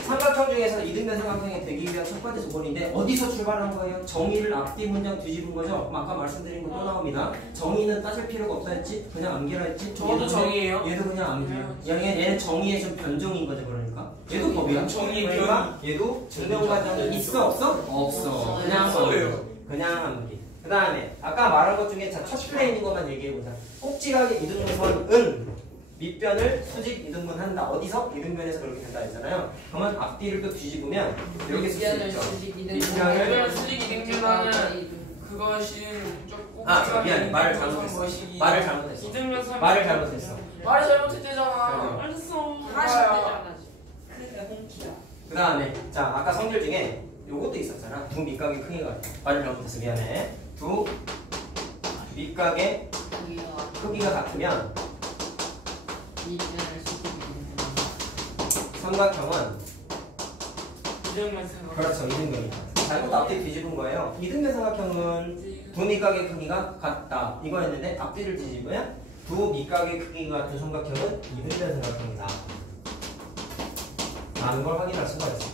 삼각형 중에서 이등변 삼각형이 되기 위한 첫 번째 조건인데 어디서 출발한 거예요? 정의를 앞뒤 문장 뒤집은 거죠? 아까 말씀드린 거 또 나옵니다. 정의는 따질 필요가 없다 했지? 그냥 암기라 했지? 저것도 정의예요? 얘도 그냥 암기예요. 얘는 정의의 좀 변종인 거죠, 그러니까. 얘도 법이야. 정의 그러니까 얘도 증명 과정이 있어 없어? 없어. 그냥 없어요. 그냥 암기. 그 다음에 아까 말한 것 중에 첫 플레이인 것만 얘기해보자. 꼭지각의 이등분선은 밑변을 수직 이등분한다. 어디서? 이등변에서 그렇게 된다 했잖아요. 그러면 앞뒤를 또 뒤집으면 이렇게 쓸 수 있죠. 그러면 수직 이등변하는 그것이 미안. 말을 잘못했어. 말을 잘못했어. 이등변 말을 잘못했어. 말을 잘못했대잖아. 알았어. 알았어요. 그러니까 홍키다. 그 다음에 자 아까 성질 중에 요것도 있었잖아. 두 밑각의 크기가 같아. 말을 잘못했어. 미안해. 두 밑각의 크기가 같으면 이등변을 수직이 삼각형은 이등변 생각. 그렇죠. 이등변이다. 잘못 앞뒤 뒤집은 거예요. 이등변 삼각형은 두 밑각의 크기가 같다. 이거였는데 앞뒤를 뒤집으면 두 밑각의 크기가 같은 삼각형은 이등변 삼각형이다. 라는 걸 확인할 수가 있어.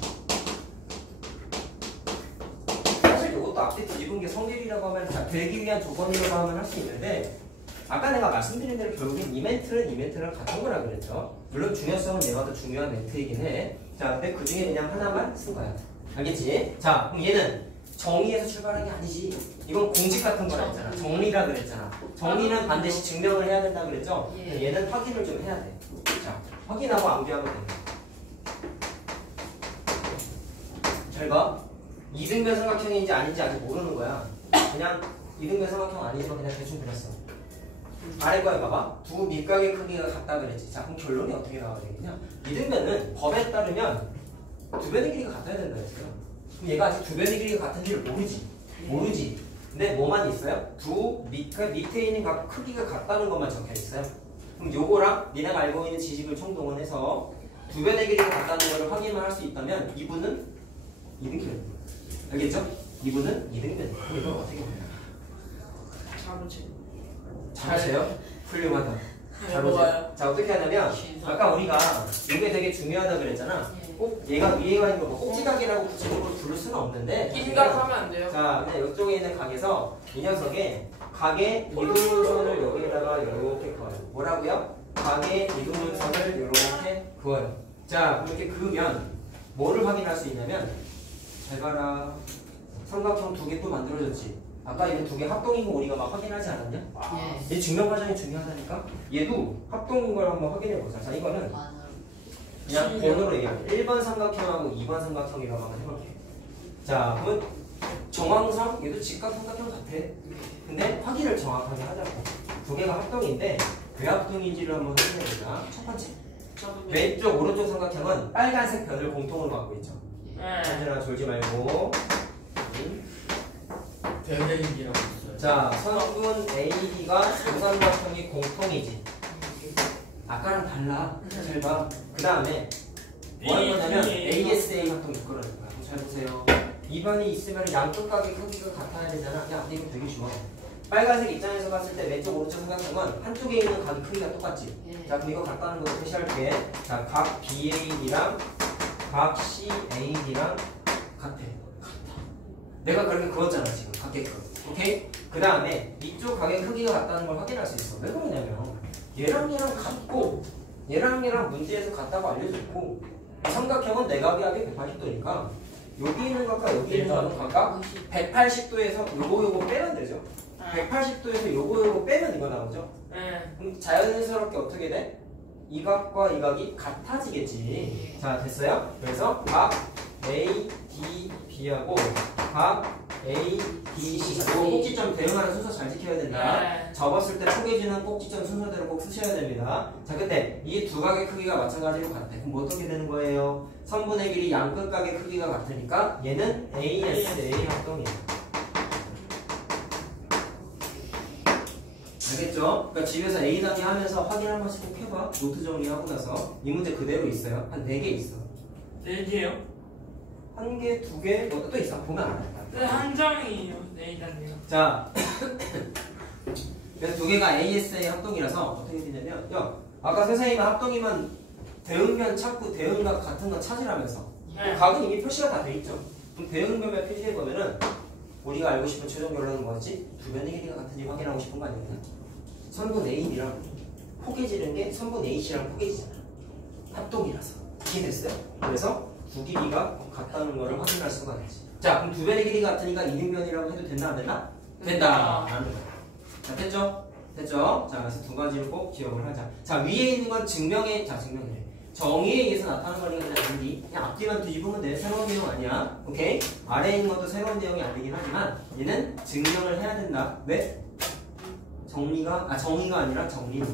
사실 이것도 앞뒤 뒤집은 게 성질이라고 하면 되기 위한 조건이라고 하면 할 수 있는데 아까 내가 말씀드린 대로 결국엔 이멘트랑 같은 거라 그랬죠. 물론 중요성은 얘가 더 중요한 멘트이긴 해. 자, 근데 그 중에 그냥 하나만 쓴 거야. 알겠지? 자, 그럼 얘는 정의에서 출발한 게 아니지. 이건 공식 같은 거라 했잖아. 정리라 그랬잖아. 정리는 반드시 증명을 해야 된다 그랬죠? 예. 얘는 확인을 좀 해야 돼. 자, 확인하고 암기하면 돼. 잘 봐. 이등변 삼각형인지 아닌지 아직 모르는 거야. 그냥 이등변 삼각형 아니지만 그냥 대충 그렸어. 아래 거에 봐봐. 두 밑각의 크기가 같다 그랬지. 자, 그럼 결론이 어떻게 나와야 되겠냐? 이등변은 법에 따르면 두 변의 길이가 같아야 된다 했어요. 그럼 얘가 아직 두 변의 길이가 같은지를 모르지. 근데 뭐만 있어요? 두 밑에 있는 각 크기가 같다는 것만 적혀 있어요. 그럼 요거랑 니네가 알고 있는 지식을 총동원해서 두 변의 길이가 같다는 것을 확인만 할 수 있다면 이분은 이등변. 알겠죠? 이분은 이등변. 그럼 이걸 어떻게 보냐? 잘하세요? 훌륭하다. 잘 보세요. 자, 어떻게 하냐면 아까 우리가 이게 되게 중요하다 그랬잖아. 꼭 얘가 위에가 있는 거 꼭지각이라고 구체적으로 부를 수는 없는데 긴각하면 안 돼요. 자, 근데 이쪽에 있는 각에서 이 녀석의 각의 이등분선을 여기에다가 이렇게 그어요. 뭐라고요? 각의 이등분선을 이렇게 그어요. 자, 그렇게 그으면 뭐를 확인할 수 있냐면 잘 봐라. 삼각형 두 개 또 만들어졌지. 아까 이거 두 개 합동인 거 우리가 막 확인하지 않았냐? 예. 이 증명 과정이 중요하다니까? 얘도 합동인 걸 한번 확인해 보자. 자, 이거는 그냥 번호로 얘기할게. 1번 삼각형하고 2번 삼각형이라고 한번 해볼게. 자, 그러면 정황상 얘도 직각 삼각형 같아. 근데 확인을 정확하게 하자고. 두 개가 합동인데 왜 합동인지를 한번 확인해 보자. 첫 번째. 왼쪽 오른쪽 삼각형은 빨간색 변을 공통으로 갖고 있죠. 하지나 졸지 말고. 대대인기라고 있어요. 자, 선분 AB가 두삼각형이 공통이지. 아까랑 달라. 잘 봐. 그 다음에 뭐 하는 거냐면 ASA 합동 이끌어낸 거야. 잘 보세요. 2번이 있으면 양쪽 각의 크기가 같아야 되잖아. 야, 근데 이거 되게 쉬워. 빨간색 입장에서 봤을 때 왼쪽 오른쪽 삼각형은 한쪽에 있는 각의 크기가 똑같지. 자, 그럼 이거 같다는 거 표시할게. 자, 각 BAB랑 각 CAB랑 같아. 내가 그렇게 그었잖아 지금 같게끔. 오케이? 그 다음에 이쪽 각의 크기가 같다는 걸 확인할 수 있어. 왜 그러냐면 얘랑 얘랑 같고 얘랑 얘랑 문제에서 같다고 알려져 있고 삼각형은 내각이 180도니까 여기 있는 각과 여기 있는 각은 각각 180도에서 요거 빼면 되죠. 180도에서 요거 빼면 이거 나오죠. 그럼 자연스럽게 어떻게 돼? 이 각과 이 각이 같아지겠지. 자 됐어요? 그래서 각 A, D, B하고 각 A, D, C 이거 꼭지점 대응하는 순서 잘 지켜야 된다. 접었을 때 포개지는 꼭지점 순서대로 꼭 쓰셔야 됩니다. 자 근데 이 두 각의 크기가 마찬가지로 같아. 그럼 어떻게 되는 거예요? 선분의 길이 양끝 각의 크기가 같으니까 얘는 ASA 합동이에요. 알겠죠? 그러니까 집에서 A 단위 하면서 확인 한 번씩 꼭 해봐. 노트 정리하고 나서 이 문제 그대로 있어요. 한 4개 있어. 4개요? 1개, 2개, 또 있어. 보면 알아. 네, 한 장이에요. 네, 단위요. 자, 그래서 2개가 ASA 합동이라서 어떻게 되냐면, 야, 아까 선생님은 합동이면 대응면 찾고 대응각 같은 거 찾으라면서. 각은 이미 표시가 다 돼 있죠. 그럼 대응면만 표시해 보면은 우리가 알고 싶은 최종 결론은 뭐지? 두 변의 길이가 같은지 확인하고 싶은 거 아니겠냐? 선분 AB랑 포개지는 게 선분 AC랑 포개지잖아. 합동이라서. 이해됐어요? 그래서 두 길이가 같다는 거를 확인할 수가 있지. 자, 그럼 두 변의 길이가 같으니까 이등변이라고 해도 된다, 안 된다? 된다. 라는 거야. 자, 됐죠? 됐죠? 자, 그래서 두 가지를 꼭 기억을 하자. 자, 위에 있는 건 증명이래. 정의에 의해서 나타나는 거니까 그냥 아니지. 그냥 앞뒤만 뒤집으면 돼. 새로운 내용 아니야. 오케이? 아래에 있는 것도 새로운 내용이 아니긴 하지만 얘는 증명을 해야 된다. 왜? 정의가 아니라 정리니까.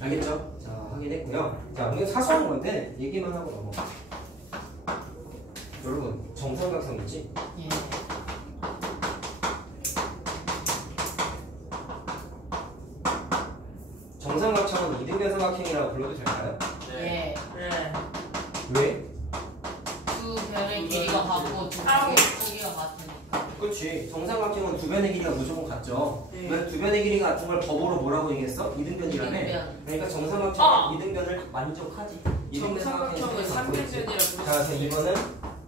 알겠죠? 자, 확인했고요. 자, 이거 사소한 건데 얘기만 하고 넘어가. 여러분, 정삼각형 있지? 예. 정삼각형은 이등변 삼각형이라고 불러도 될까요? 예. 네. 왜? 두 변의 길이가 같고 두 변의 크기가 같으니까. 그렇지. 정삼각형은 두 변의 길이가 무조건 같죠. 네. 왜 두 변의 길이 같은 걸 법으로 뭐라고 얘기했어? 이등변이라며. 이등변. 그러니까 정삼각형은 이등변을 만족하지. 이등변 정삼각형은 삼각형이 갖고 있지. 3등변이라고. 자, 그래서 이거는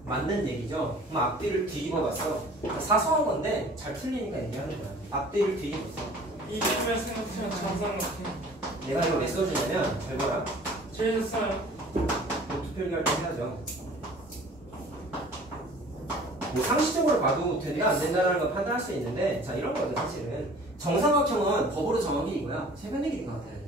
맞는 얘기죠. 그럼 앞뒤를 뒤집어 봤어. 사소한 건데 잘 틀리니까 얘기하는 거야. 앞뒤를 뒤집었어. 이등변 생각하면 정삼각형. 내가 이거 왜 써주냐면 잘 봐라. 저희도 써요. 노트 필기할 때 해야죠. 뭐 상식적으로 봐도 된다 안 된다라는 걸 판단할 수 있는데 자 이런 거죠 사실은. 정삼각형은 법으로 정한 게 이거야. 세 변의 길이가 같아야 돼.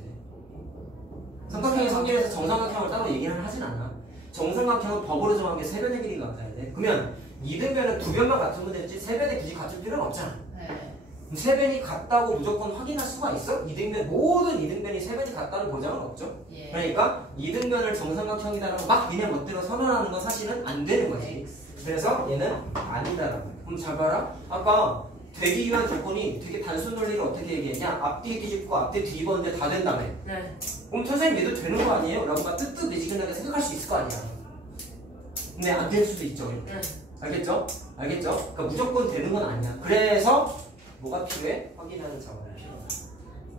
삼각형의 성질에서 정삼각형을 따로 얘기를 하진 않아. 정삼각형은 법으로 정한 게 세 변의 길이가 같아야 돼. 그러면 이등변은 두 변만 같으면 되지 세 변이 굳이 같을 필요는 없잖아. 네. 세 변이 같다고 무조건 확인할 수가 있어? 이등변 모든 이등변이 세 변이 같다는 보장은 없죠. 예. 그러니까 이등변을 정삼각형이다라고 막 그냥 멋대로 선언하는 건 사실은 안 되는 거지. 그래서 얘는 아니다라고 해. 그럼 잘 봐라. 아까 되기 위한 조건이 되게 단순 논리를 어떻게 얘기했냐? 앞뒤 뒤집고 앞뒤 뒤집었는데 다 된다며. 네. 그럼 선생님 얘도 되는 거 아니에요? 라고 막 뜨뜻미지근하게 생각할 수 있을 거 아니야. 근데 안 될 수도 있죠. 이렇게. 네. 알겠죠? 알겠죠? 그러니까 무조건 되는 건 아니야. 그래서 뭐가 필요해? 확인하는 작업이 필요해.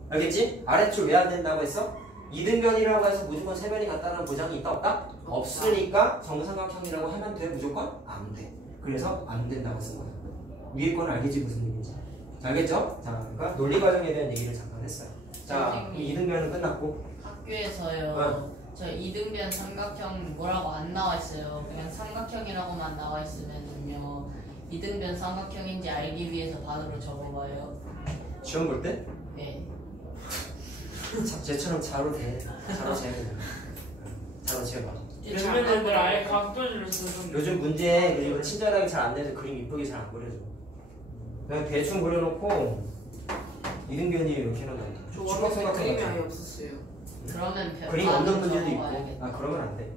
알겠지? 아래줄 왜 안 된다고 했어? 이등변이라고 해서 무조건 세 변이 같다는 보장이 있다 없다? 없으니까 정삼각형이라고 하면 돼? 무조건? 안 돼. 그래서 안 된다고 쓴 거야. 위에 건 알겠지 무슨 얘기인지. 자, 알겠죠? 자, 그러니까 논리 과정에 대한 얘기를 잠깐 했어요. 자, 선생님. 이등변은 끝났고. 학교에서요. 저 이등변 삼각형 뭐라고 안 나와 있어요. 그냥 삼각형이라고만 나와 있으면은요. 이등변 삼각형인지 알기 위해서 반으로 적어봐요. 시험 볼 때? 네. 쟤처럼 자로 돼. 자로 재야 돼. 자로 재봐. 요즘 애들 아예 각도를 쓰던데. 요즘 문제 그리고 친절하게 잘 안 내서 그림 이쁘게 잘 안 그려줘. 그냥 대충 그려놓고 이등변이 이렇게 해놔. 저 그림이 아예 없었어요. 그러면 그림 없는 문제도 있고. 적어봐야겠다. 아 그러면 안 돼.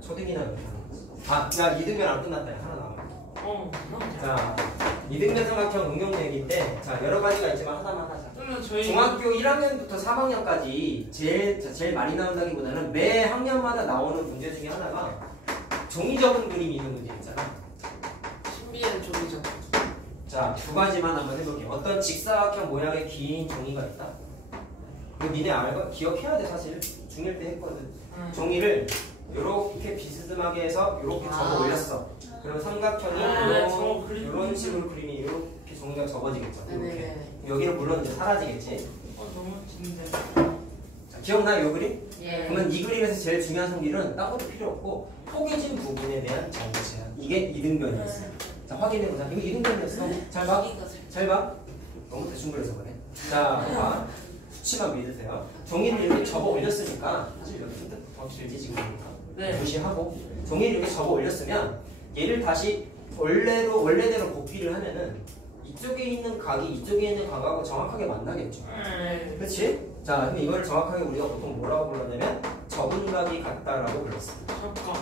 초딩이나 이렇게 하는 거지. 아, 야 이등변 안 끝났다. 야, 하나 남아. 자, 이등변 삼각형 응용 얘기인데, 자 여러 가지가 있지만 하나만 하자. 그러면 저희 중학교 1학년부터 3학년까지 제일 많이 나온다기보다는 매 학년마다 나오는 문제 중에 하나가 종이 접은 그림이 있는 문제 있잖아. 신비한 종이죠. 자, 두 가지만 한번 해볼게요. 어떤 직사각형 모양의 긴 종이가 있다. 이거 니네 알고 기억해야 돼 사실. 중1 때 했거든. 종이를 이렇게 비스듬하게 해서 이렇게 접어 올렸어. 그럼 삼각형이 저거 그림 이런 식으로 그림이 이렇게 종이가 접어지겠죠. 이렇게. 네네네. 여기는 물론 이제 사라지겠지. 너무 긴데. 자, 기억나요, 이 그림? 예. 그러면 이 그림에서 제일 중요한 성질은 딴 것도 필요 없고 포개진 부분에 대한 정체야. 이게 이등변이었어. 자, 확인해보자. 이거 이등변이었어. 잘 봐. 잘 봐. 너무 대충 그려서 그래. 자, 봐. 수치만 믿으세요. 종이를 이렇게 접어 올렸으니까 사실 여기 힌트 더 길지 지금 보니까. 네. 무시하고 종이를 이렇게 접어 올렸으면 얘를 다시 원래대로 곱기를 하면은 이쪽에 있는 각이 이쪽에 있는 각하고 정확하게 만나겠죠. 네. 그렇지? 자, 그럼 이걸 정확하게 우리가 보통 뭐라고 불렀냐면 접은 각이 같다라고 불렀어. 잠깐.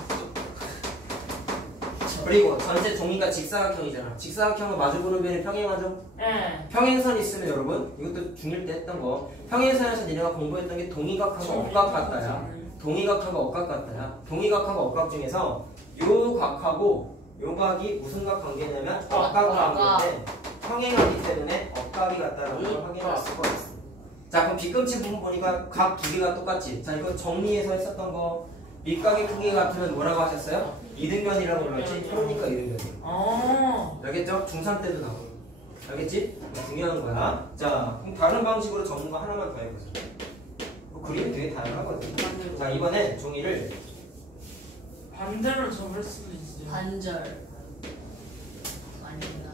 그리고 전체 종이가 직사각형이잖아. 직사각형을 마주보는 변이 평행하죠? 네. 평행선 있으면 여러분 이것도 중1 때 했던 거 평행선에서 니네가 공부했던 게 동의각하고 억각 같다야. 동의각하고 억각 같다야. 동의각하고 억각 중에서 요 각하고 요 각이 무슨 각 관계냐면 억각 관계인데 평행하기 때문에 억각이 같다라는 걸 확인할 수가 있어. 자, 그럼 빗금치 부분 보니까 각 두 개가 똑같지. 자, 이거 정리해서 했었던 거 밑각의 크기가 같으면 뭐라고 하셨어요? 이등변이라고 불렀지? 그러니까 이등변이에요. 알겠죠? 중3 때도 나오고. 알겠지? 중요한 거야. 자, 그럼 다른 방식으로 적는 거 하나만 더 해보자. 그림이 되게 다양하거든. 자, 이번엔 종이를 반대로 접을 수도 있어요. 반절. 아니구나.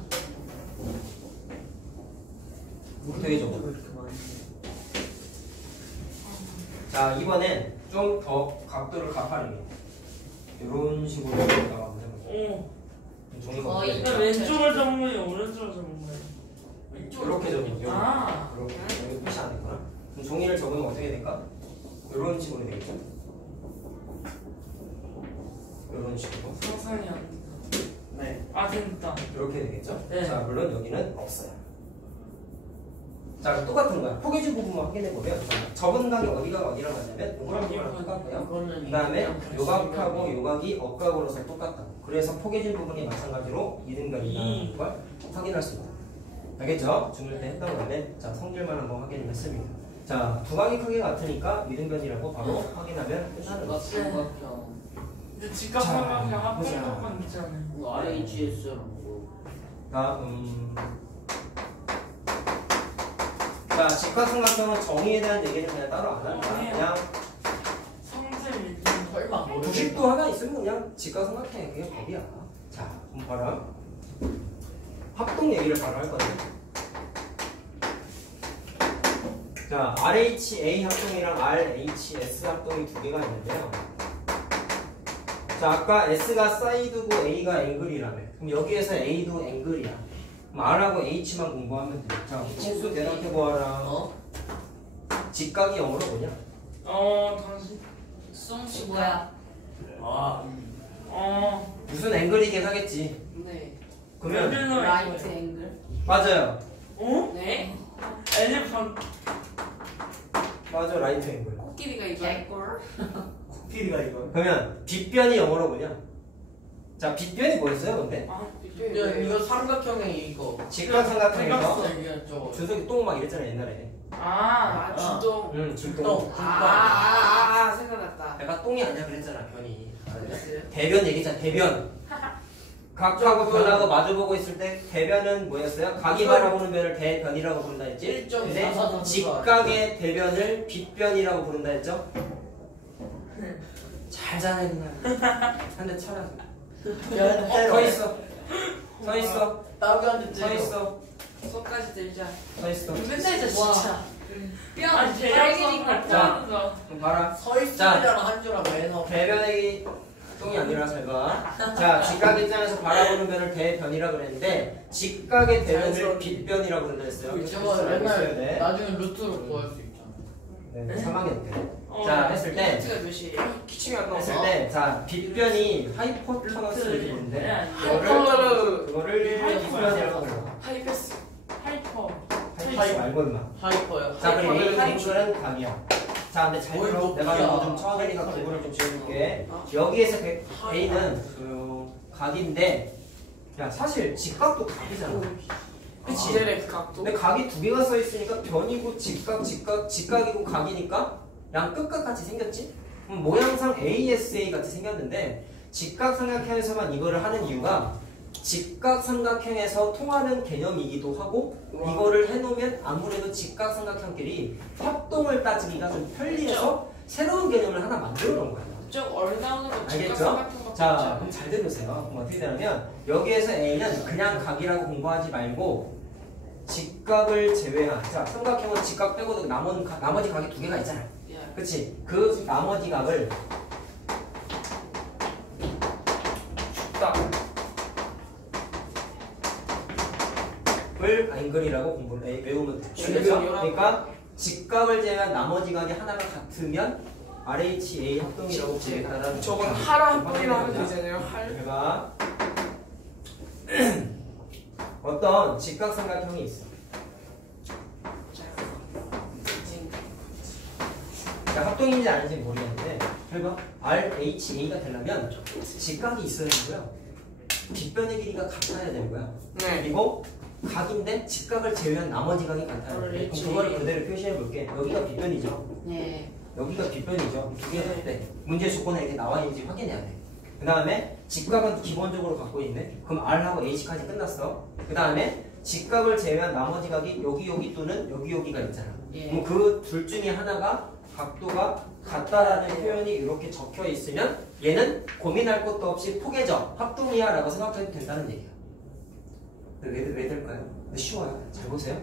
되게 좁아. 자, 이번엔 좀 더 각도를 가파르게 이런 식으로 한번 해보자. 오. 종이가 거의 어떻게 근데 되죠? 왼쪽을 접는 거예요? 오른쪽을 접는 거예요? 이렇게 접으면 여기 아. 이렇게 여기 끝이 안 됐구나. 그럼 종이를 접으면 어떻게 될까? 이런 식으로 되겠죠? 이런 식으로 상상이 안 돼. 네. 아, 됐다. 이렇게 되겠죠? 네. 자, 물론 여기는 없어요. 자, 똑같은 거야. 포개진 부분만 확인해 보면 접은 각이 어디가 어디랑 같냐면 이거랑 이거랑 똑같고요. 그 다음에 요각하고 요각이 억각으로서 똑같다. 그래서 포개진 부분이 마찬가지로 이등변이라는 걸 확인할 수 있다. 알겠죠? 중1 때 했던 건데 자, 성질만 한번 확인을 했습니다. 자, 두 각이 크게 같으니까 이등변이라고 바로 확인하면 끝나는 거지. 근데 직각 자, 삼각형 보자. 합동조건 있잖아요. RHS랑 뭐. 자, 직각삼각형은 정의에 대한 얘기는 그냥 따로 안 한다. 그냥 성질 믿는 설마 90도 하나 있으면 그냥 직각삼각형이 그게 법이야. 자, 그럼 봐라. 합동 얘기를 바로 할 거든. 자, RHA 합동이랑 RHS 합동이 두 개가 있는데요. 자, 아까 S가 사이드고 A가 앵글이라며. 그럼 여기에서 A도 앵글이야. 그럼 R하고 H만 공부하면 돼. 자, 친수 대답해보아라. 직각이 영어로 뭐냐? 당신. 숭치 뭐야? 무슨 앵글이긴 하겠지. 네. 그러면 라이트 앵글. 맞아요. 어? 네? 엘리펀. 맞아, 라이트 앵글. 코끼리가 이거. 개꿀. 코끼리가 이거. 그러면 빗변이 영어로 뭐냐? 자, 빗변이 뭐였어요, 근데? 이거 삼각형의 이거. 직각삼각형에서 저거. 주석이 똥 막 이랬잖아 옛날에. 아, 진동. 응, 줄똥. 똥. 생각났다. 내가 똥이 아니야 그랬잖아, 변이. 대변 얘기잖아, 대변. 각하고 변하고 마주보고 있을 때 대변은 뭐였어요? 각이 바라보는 변을 대변이라고 부른다 했지? 근데 1.4 직각의 대변을 빗변이라고 부른다 했죠? 잘 자네 그냥. 한 대 쳐라. 서 있어. 서 있어. 따뜻한데 서 있어. 손까지 들자. 서 있어. 맨날 진짜 와. 진짜. 뼈 대략선 빨개진 자. 거. 그럼 봐라. 서 있으라고 한 줄하고 해서. 대변의 똥이 아니라 잘 봐. 자, 직각 입장에서 바라보는 변을 대변이라 그랬는데 직각의 대변을 빗변이라고 그런다 했어요. 저거 알고 있어야 맨날 돼. 나중에 루트로 구할 수 있잖아. 네, 3학년 때. 자, 했을 때 루트가 몇 시에요? 기침이 안 했을 때, 자, 빗변이 하이포터너스 부분인데 네, 그거를 빗변이라고 불러. 하이패스. 하이퍼. 하이퍼 말고 임마. 하이퍼요. 자, 그리고 A 하이퍼는 앵글은 감이야. 자, 근데 잘 뭘 들어. 내가 높이야. 이거 좀 처음이니까 구분을 좀 지어줄게. 여기에서 A는 각인데, 야, 사실 직각도 각이잖아. 그치? 디렉트 각도. 근데 각이 두 개가 써 있으니까 변이고 직각이고 각이니까 양 끝과 같이 생겼지? 모양상 ASA 같이 생겼는데 직각삼각형에서만 이거를 하는 이유가 직각삼각형에서 통하는 개념이기도 하고 이거를 해놓으면 아무래도 직각삼각형끼리 협동을 따지기가 좀 편리해서 새로운 개념을 하나 만들어 놓은 거예요. 좀 어린아이로 알겠죠? 자, 그럼 잘 들으세요. 그럼 어떻게 되냐면 여기에서 A는 그냥 각이라고 공부하지 말고 직각을 제외한 자, 삼각형은 직각 빼고도 나머지 각이 두 개가 있잖아. 그치? 그 나머지 각을 앵글이라고 공부를 외우면 돼. 알겠죠? 그러니까 직각을 제외한 나머지 각이 하나가 같으면 RHA 합동이라고 부르겠다는 저건 하라 합동이라고 하면 되잖아요. 할. 제가 어떤 직각삼각형이 있어. 자, 합동인지 아닌지 모르겠는데 해봐. RHA가 되려면 직각이 있어야 되고요. 빗변의 길이가 같아야 되는 거야. 네. 그리고 각인데 직각을 제외한 나머지 각이 같아야 돼. 그럼 그거를 그대로 표시해 볼게. 여기가 빗변이죠. 네. 여기가 빗변이죠. 두 개가 같대. 문제 조건에 이렇게 나와 있는지 확인해야 돼. 그 다음에 직각은 기본적으로 갖고 있네. 그럼 R하고 H까지 끝났어. 그 다음에 직각을 제외한 나머지 각이 여기 또는 여기가 있잖아. 예. 그럼 그 둘 중에 하나가 각도가 같다라는 표현이 이렇게 적혀 있으면 얘는 고민할 것도 없이 포개져 합동이야 라고 생각해도 된다는 얘기야. 왜 될까요? 쉬워요. 잘 보세요.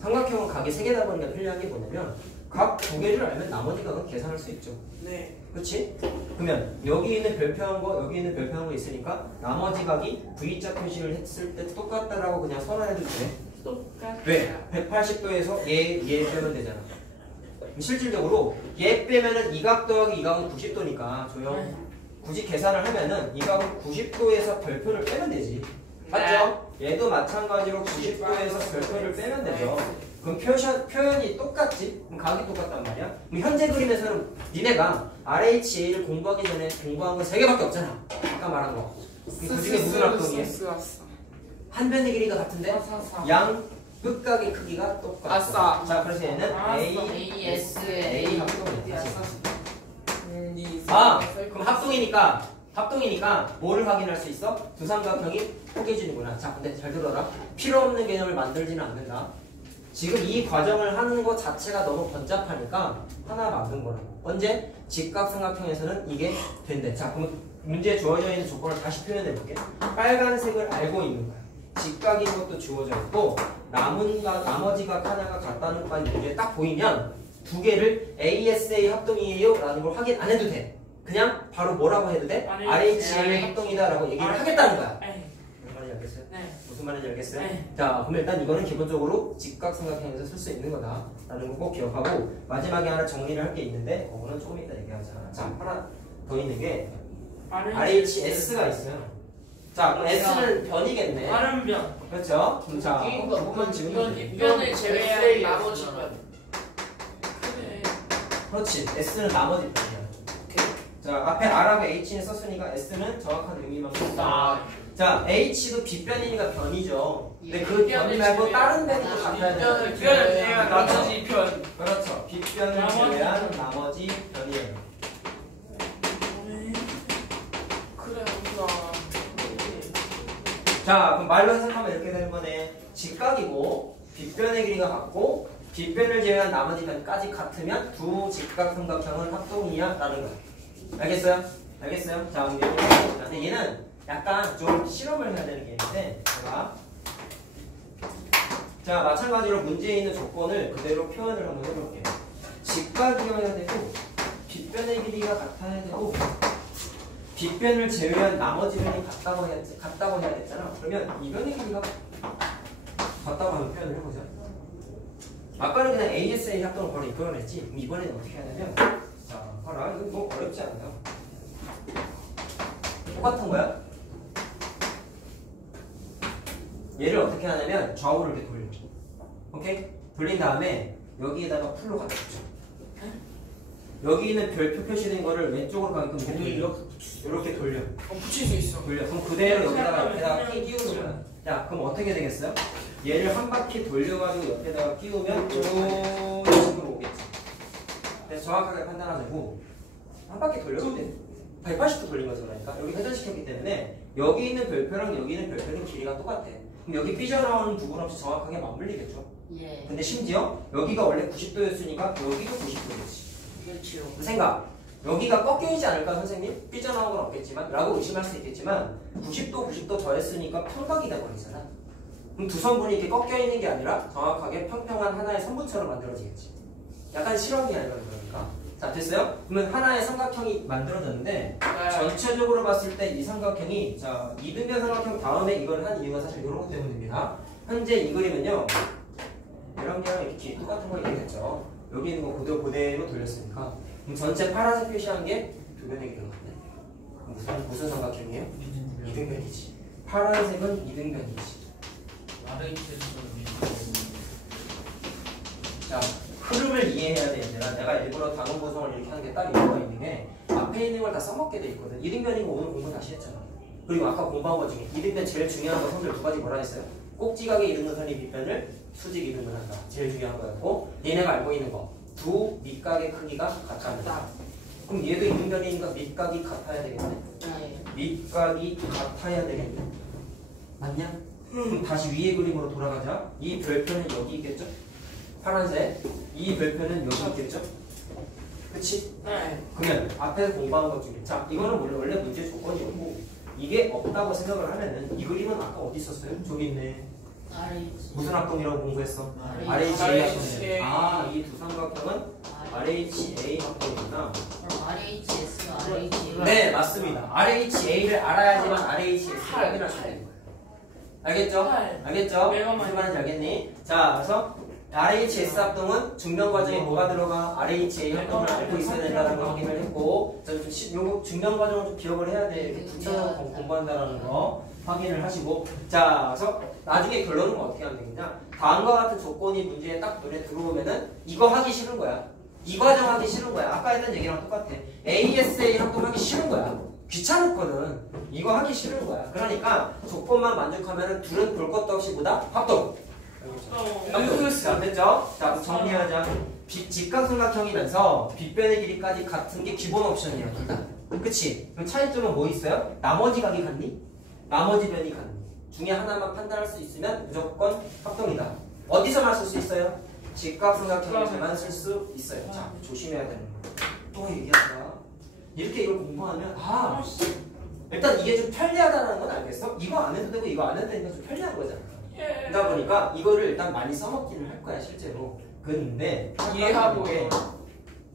삼각형은 각이 3개다 보니까 편리한 게 뭐냐면 각 2개를 알면 나머지 각은 계산할 수 있죠. 네. 그렇지? 그러면 여기 있는 별표한 거 여기 있는 별표한 거 있으니까 나머지 각이 V자 표시를 했을 때 똑같다라고 그냥 선언해도 돼. 똑같아. 왜? 180도에서 얘 빼면 되잖아. 실질적으로 얘 빼면은 이 각 더하기 이 각은 90도니까 조용. 굳이 계산을 하면은 이 각은 90도에서 별표를 빼면 되지. 맞죠? 얘도 마찬가지로 90도에서 별표를 빼면 되죠. 그럼 표현이 똑같지? 그럼 각이 똑같단 말이야? 그럼 현재 그림에서는 니네가 RHA를 공부하기 전에 공부한 건 3개밖에 없잖아. 아까 말한 거. 그 중에 무슨 합동이에요? 한 변의 길이가 같은데 양 끝각의 크기가 똑같아. 아싸. 자, 그래서 얘는 ASA 합동이야. 그럼 합동이니까 뭐를 확인할 수 있어? 두 삼각형이 포개지는구나. 자, 근데 잘 들어라. 필요 없는 개념을 만들지는 않는다. 지금 이 과정을 하는 것 자체가 너무 번잡하니까 하나 만든 거라고. 언제? 직각삼각형에서는 이게 된대. 자, 그럼 문제에 주어져 있는 조건을 다시 표현해 볼게. 빨간색을 알고 있는 거야. 직각인 것도 주어져 있고 나머지 각 하나가 같다는 것까지 문제에 딱 보이면 두 개를 ASA 합동이에요 라는 걸 확인 안 해도 돼. 그냥 바로 뭐라고 해도 돼? RHA 합동이다 라고 얘기를 하겠다는 거야. 무슨 말인지 알겠어요? 네. 무슨 말인지 알겠어요? 네. 자, 그럼 일단 이거는 기본적으로 직각삼각형에서 쓸 수 있는 거다 라는 거 꼭 기억하고 마지막에 하나 정리를 할 게 있는데 그거는 조금 이따 얘기하자. 자, 하나 더 있는 게 RHS가 있어요. 자, 그럼 S는 변이겠네. 다른 변. 그렇죠? 자, 부분 지우면 돼. 변을 제외한 나머지 변. 그렇지. S는 나머지 변이야. 자, 앞에 R하고 H는 썼으니까 S는 정확한 의미만큼 썼다. 자, H도 빗변이니까 변이죠. 근데 그 변이 말고 다른 변이 또 같아야 돼. 빗변을 제외한 나머지 변. 그렇죠. 빗변을 제외한 나머지 변이에요. 그래, 우리가. 자, 그럼 말로 해석하면 이렇게 되는 거네. 직각이고 빗변의 길이가 같고 빗변을 제외한 나머지 변까지 같으면 두 직각삼각형은 합동이야 라는 거야. 알겠어요? 알겠어요? 자, 근데 얘는 약간 좀 실험을 해야 되는 게 있는데 제가 자, 마찬가지로 문제에 있는 조건을 그대로 표현을 한번 해볼게요. 직각이어야 되고 빗변의 길이가 같아야 되고 빗변을 제외한 나머지 변이 같다고 해야 됐잖아. 그러면 이 변의 길이가 같다고 하는 표현을 해보자. 아까는 그냥 ASA 합동을 바로 이끌어냈지. 그럼 이번에는 어떻게 해야 되냐면 자, 봐라. 이거 뭐 어렵지 않다. 똑같은 거야. 얘를 어떻게 하냐면 좌우를 이렇게 돌려. 오케이? 돌린 다음에 여기에다가 풀로 갖다 붙여. 여기 있는 별표 표시된 거를 왼쪽으로 가게끔 이렇게 돌려. 붙일 수 있어. 돌려. 그럼 그대로 여기다가 끼우는 거야. 자, 그럼 어떻게 되겠어요? 얘를 한 바퀴 돌려가지고 옆에다가 끼우면 이런 식으로 오겠지. 그래서 정확하게 판단하자고 한 바퀴 돌려도 돼. 180도 돌린 거죠. 그러니까 여기 회전시켰기 때문에 여기 있는 별표랑 여기 있는 별표는 길이가 똑같아. 그럼 여기 삐져나오는 부분 없이 정확하게 맞물리겠죠. 예. 근데 심지어 여기가 원래 90도였으니까 여기도 90도겠지. 그렇지요. 생각. 여기가 꺾여있지 않을까 선생님? 삐져나온 건 없겠지만 라고 의심할 수 있겠지만 90도 더했으니까 평각이 돼버리잖아. 그럼 두 선분이 이렇게 꺾여있는 게 아니라 정확하게 평평한 하나의 선분처럼 만들어지겠지. 약간 실험이 아니라 그러니까. 자 됐어요? 그러면 하나의 삼각형이 만들어졌는데 전체적으로 봤을 때 이 삼각형이 자 이등변 삼각형 다음에 이걸 한 이유가 사실 이런 것 때문입니다. 현재 이 그림은요 얘랑 이렇게 길이 똑같은 걸 얘기했죠. 여기 있는 거 그대로 돌렸으니까 그럼 전체 파란색 표시한 게 두 변의 길이 같네. 무슨 삼각형이에요? 이등변이지. 파란색은 이등변이지. 자 흐름을 이해해야 돼 얘들아. 내가 일부러 단원 구성을 이렇게 하는 게 딱 이유가 있는 게 앞에 있는 걸 다 써먹게 돼 있거든. 이등변인 거 오늘 공부 다시 했잖아. 그리고 아까 공부한 것 중에 이등변 제일 중요한 거 선들 두 가지 뭐라 했어요? 꼭지각의 이등분선이 밑변을 수직 이등분한다. 제일 중요한 거였고 얘네가 알고 있는 거 두 밑각의 크기가 같다. 그럼 얘도 이등변이니까 밑각이 같아야 되겠네. 밑각이 같아야 되겠네. 맞냐? 그럼 다시 위의 그림으로 돌아가자. 이 별표는 여기 있겠죠? 파란색. 이 별표는 여기 있겠죠? 그치? 네. 그러면 앞에서 공부한 것 중에 자 이거는 원래 문제 조건이었고 이게 없다고 생각을 하면은 이 그림은 아까 어디 있었어요? 저기 있네. RH. 무슨 합동이라고 공부했어? RHA. RHA 합동. 이 두 삼각형은 RHA 합동이구나. 그럼 RHS가 RH. 네 맞습니다. RHA를 알아야지만 RHS를 확인할 수 있는 거예요. 알겠죠? 알겠죠? 무슨 말인지 알겠니? 자 그래서 RHS 합동은 증명 과정에 뭐가 들어가? RHA 합동을 알고 있어야 된다는 거 확인을 했고 요거 증명 과정을 좀 기억을 해야 돼. 이렇게 붙여서 공부한다는 거 확인을 하시고 자 그래서 나중에 결론은 어떻게 하면 되겠냐? 다음과 같은 조건이 문제에 딱 눈에 들어오면은 이거 하기 싫은 거야. 이 과정 하기 싫은 거야. 아까 했던 얘기랑 똑같아. ASA 합동하기 싫은 거야. 귀찮거든. 이거 하기 싫은 거야. 그러니까 조건만 만족하면은 둘은 볼 것도 없이 뭐다? 합동. 자, 됐죠? 자, 정리하자. 직각삼각형이면서 빗변의 길이까지 같은 게 기본 옵션이야, 둘 다. 그치? 그럼 차이점은 뭐 있어요? 나머지 각이 같니? 나머지 변이 같니? 중에 하나만 판단할 수 있으면 무조건 합동이다. 어디서만 쓸 수 있어요? 직각삼각형에서만 쓸 수 있어요. 자, 조심해야 되는 거. 또 얘기하자. 이렇게 이걸 공부하면 일단 이게 좀 편리하다는 건 알겠어? 이거 안 해도 되고 이거 안 해도 되니까 좀 편리한 거잖아. 그러다 보니까 이거를 일단 많이 써먹기는 할 거야 실제로. 근데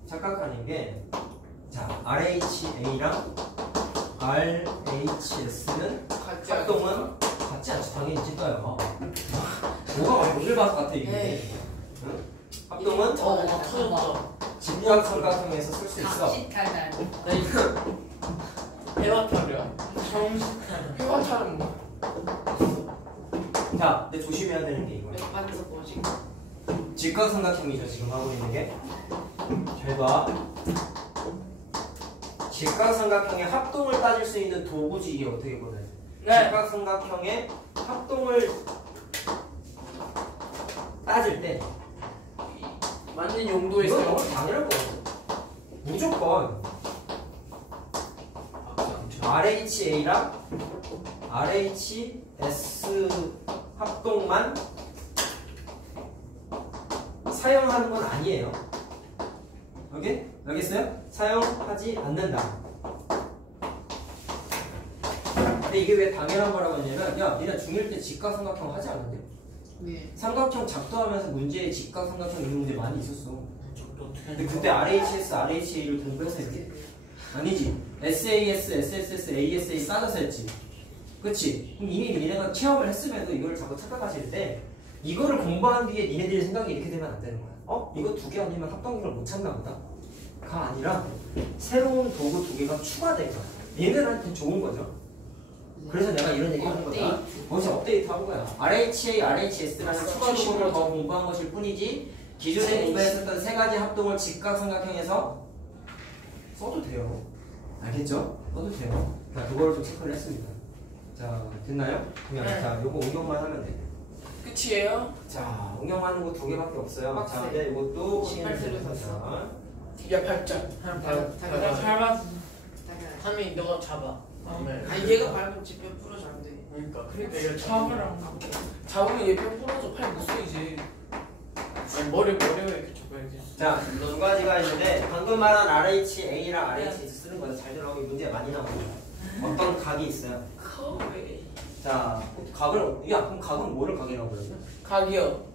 착각하는 게 자 RHA랑 RHS는 합동은 같지 않지. 당연히 찐따요. 뭐가 오늘 봐서 같아 이게. 응? 합동은 직각삼각형에서 쓸 수 있어. 각시탈달. 해와탈이야. 해와탈은 뭐? 자, 근데 조심해야 되는 게 이거야. 반서 뭐지? 직각삼각형이죠 지금 하고 있는 게. 잘 봐. 직각삼각형의 합동을 따질 수 있는 도구지 이게 어떻게 보면. 네. 직각삼각형의 합동을 따질 때 맞는 이건 용도에서 너무 당연할 거거든. 무조건 RHA랑 RHS 합동만 사용하는 건 아니에요. 오케이? 알겠어요? 사용하지 않는다. 근데 이게 왜 당연한 거라고 했냐면 야 니네 중1 때 직각삼각형 하지 않았냐? 왜? 삼각형 작도하면서 문제에 직각삼각형 이런 문제 많이 있었어. 근데 그때 RHS, RHA를 공부해서 했지? 아니지. SAS, SSS, ASA 따져서 했지. 그치? 그럼 이미 니네가 체험을 했음에도 이걸 자꾸 착각하실 때 이거를 공부한 뒤에 니네들의 생각이 이렇게 되면 안 되는 거야. 이거 두 개 아니면 합동이를 못 찾나 보다? 가 아니라 새로운 도구 두 개가 추가된 거야. 얘네들한테 좋은 거죠. 그래서 내가 이런 얘기 하는 거다. 거기서 업데이트 한 거야. RHA, RHS라는 추가 도구를 더 공부한 것일 뿐이지 기존에 공부했었던 세 가지 합동을 직각삼각형에서 써도 돼요. 알겠죠? 써도 돼요. 자, 그거를 좀 체크를 했습니다. 자, 됐나요? 그냥 자, 요거 응용만 하면 돼. 끝이에요? 자, 응용하는 거 두 개밖에 없어요. 자, 이제 이것도 18 세를 자, 야 발전. 밟았어. 한미 너가 잡아. 아니 얘가 밟으면 집뼈 부러져 안 돼. 그러니까 얘가 잡으라. 잡으면 얘뼈 부러져. 팔 못 써 이제. 아니 머리에 이렇게 잡아야지. 자, 두 가지가 있는데 방금 말한 RHA랑 RHS 쓰는 거예요. 잘 들어가고 문제 많이 나옵니다. 어떤 각이 있어요. 자, 그럼 각은 뭐를 각이라고 그러냐? 각이요.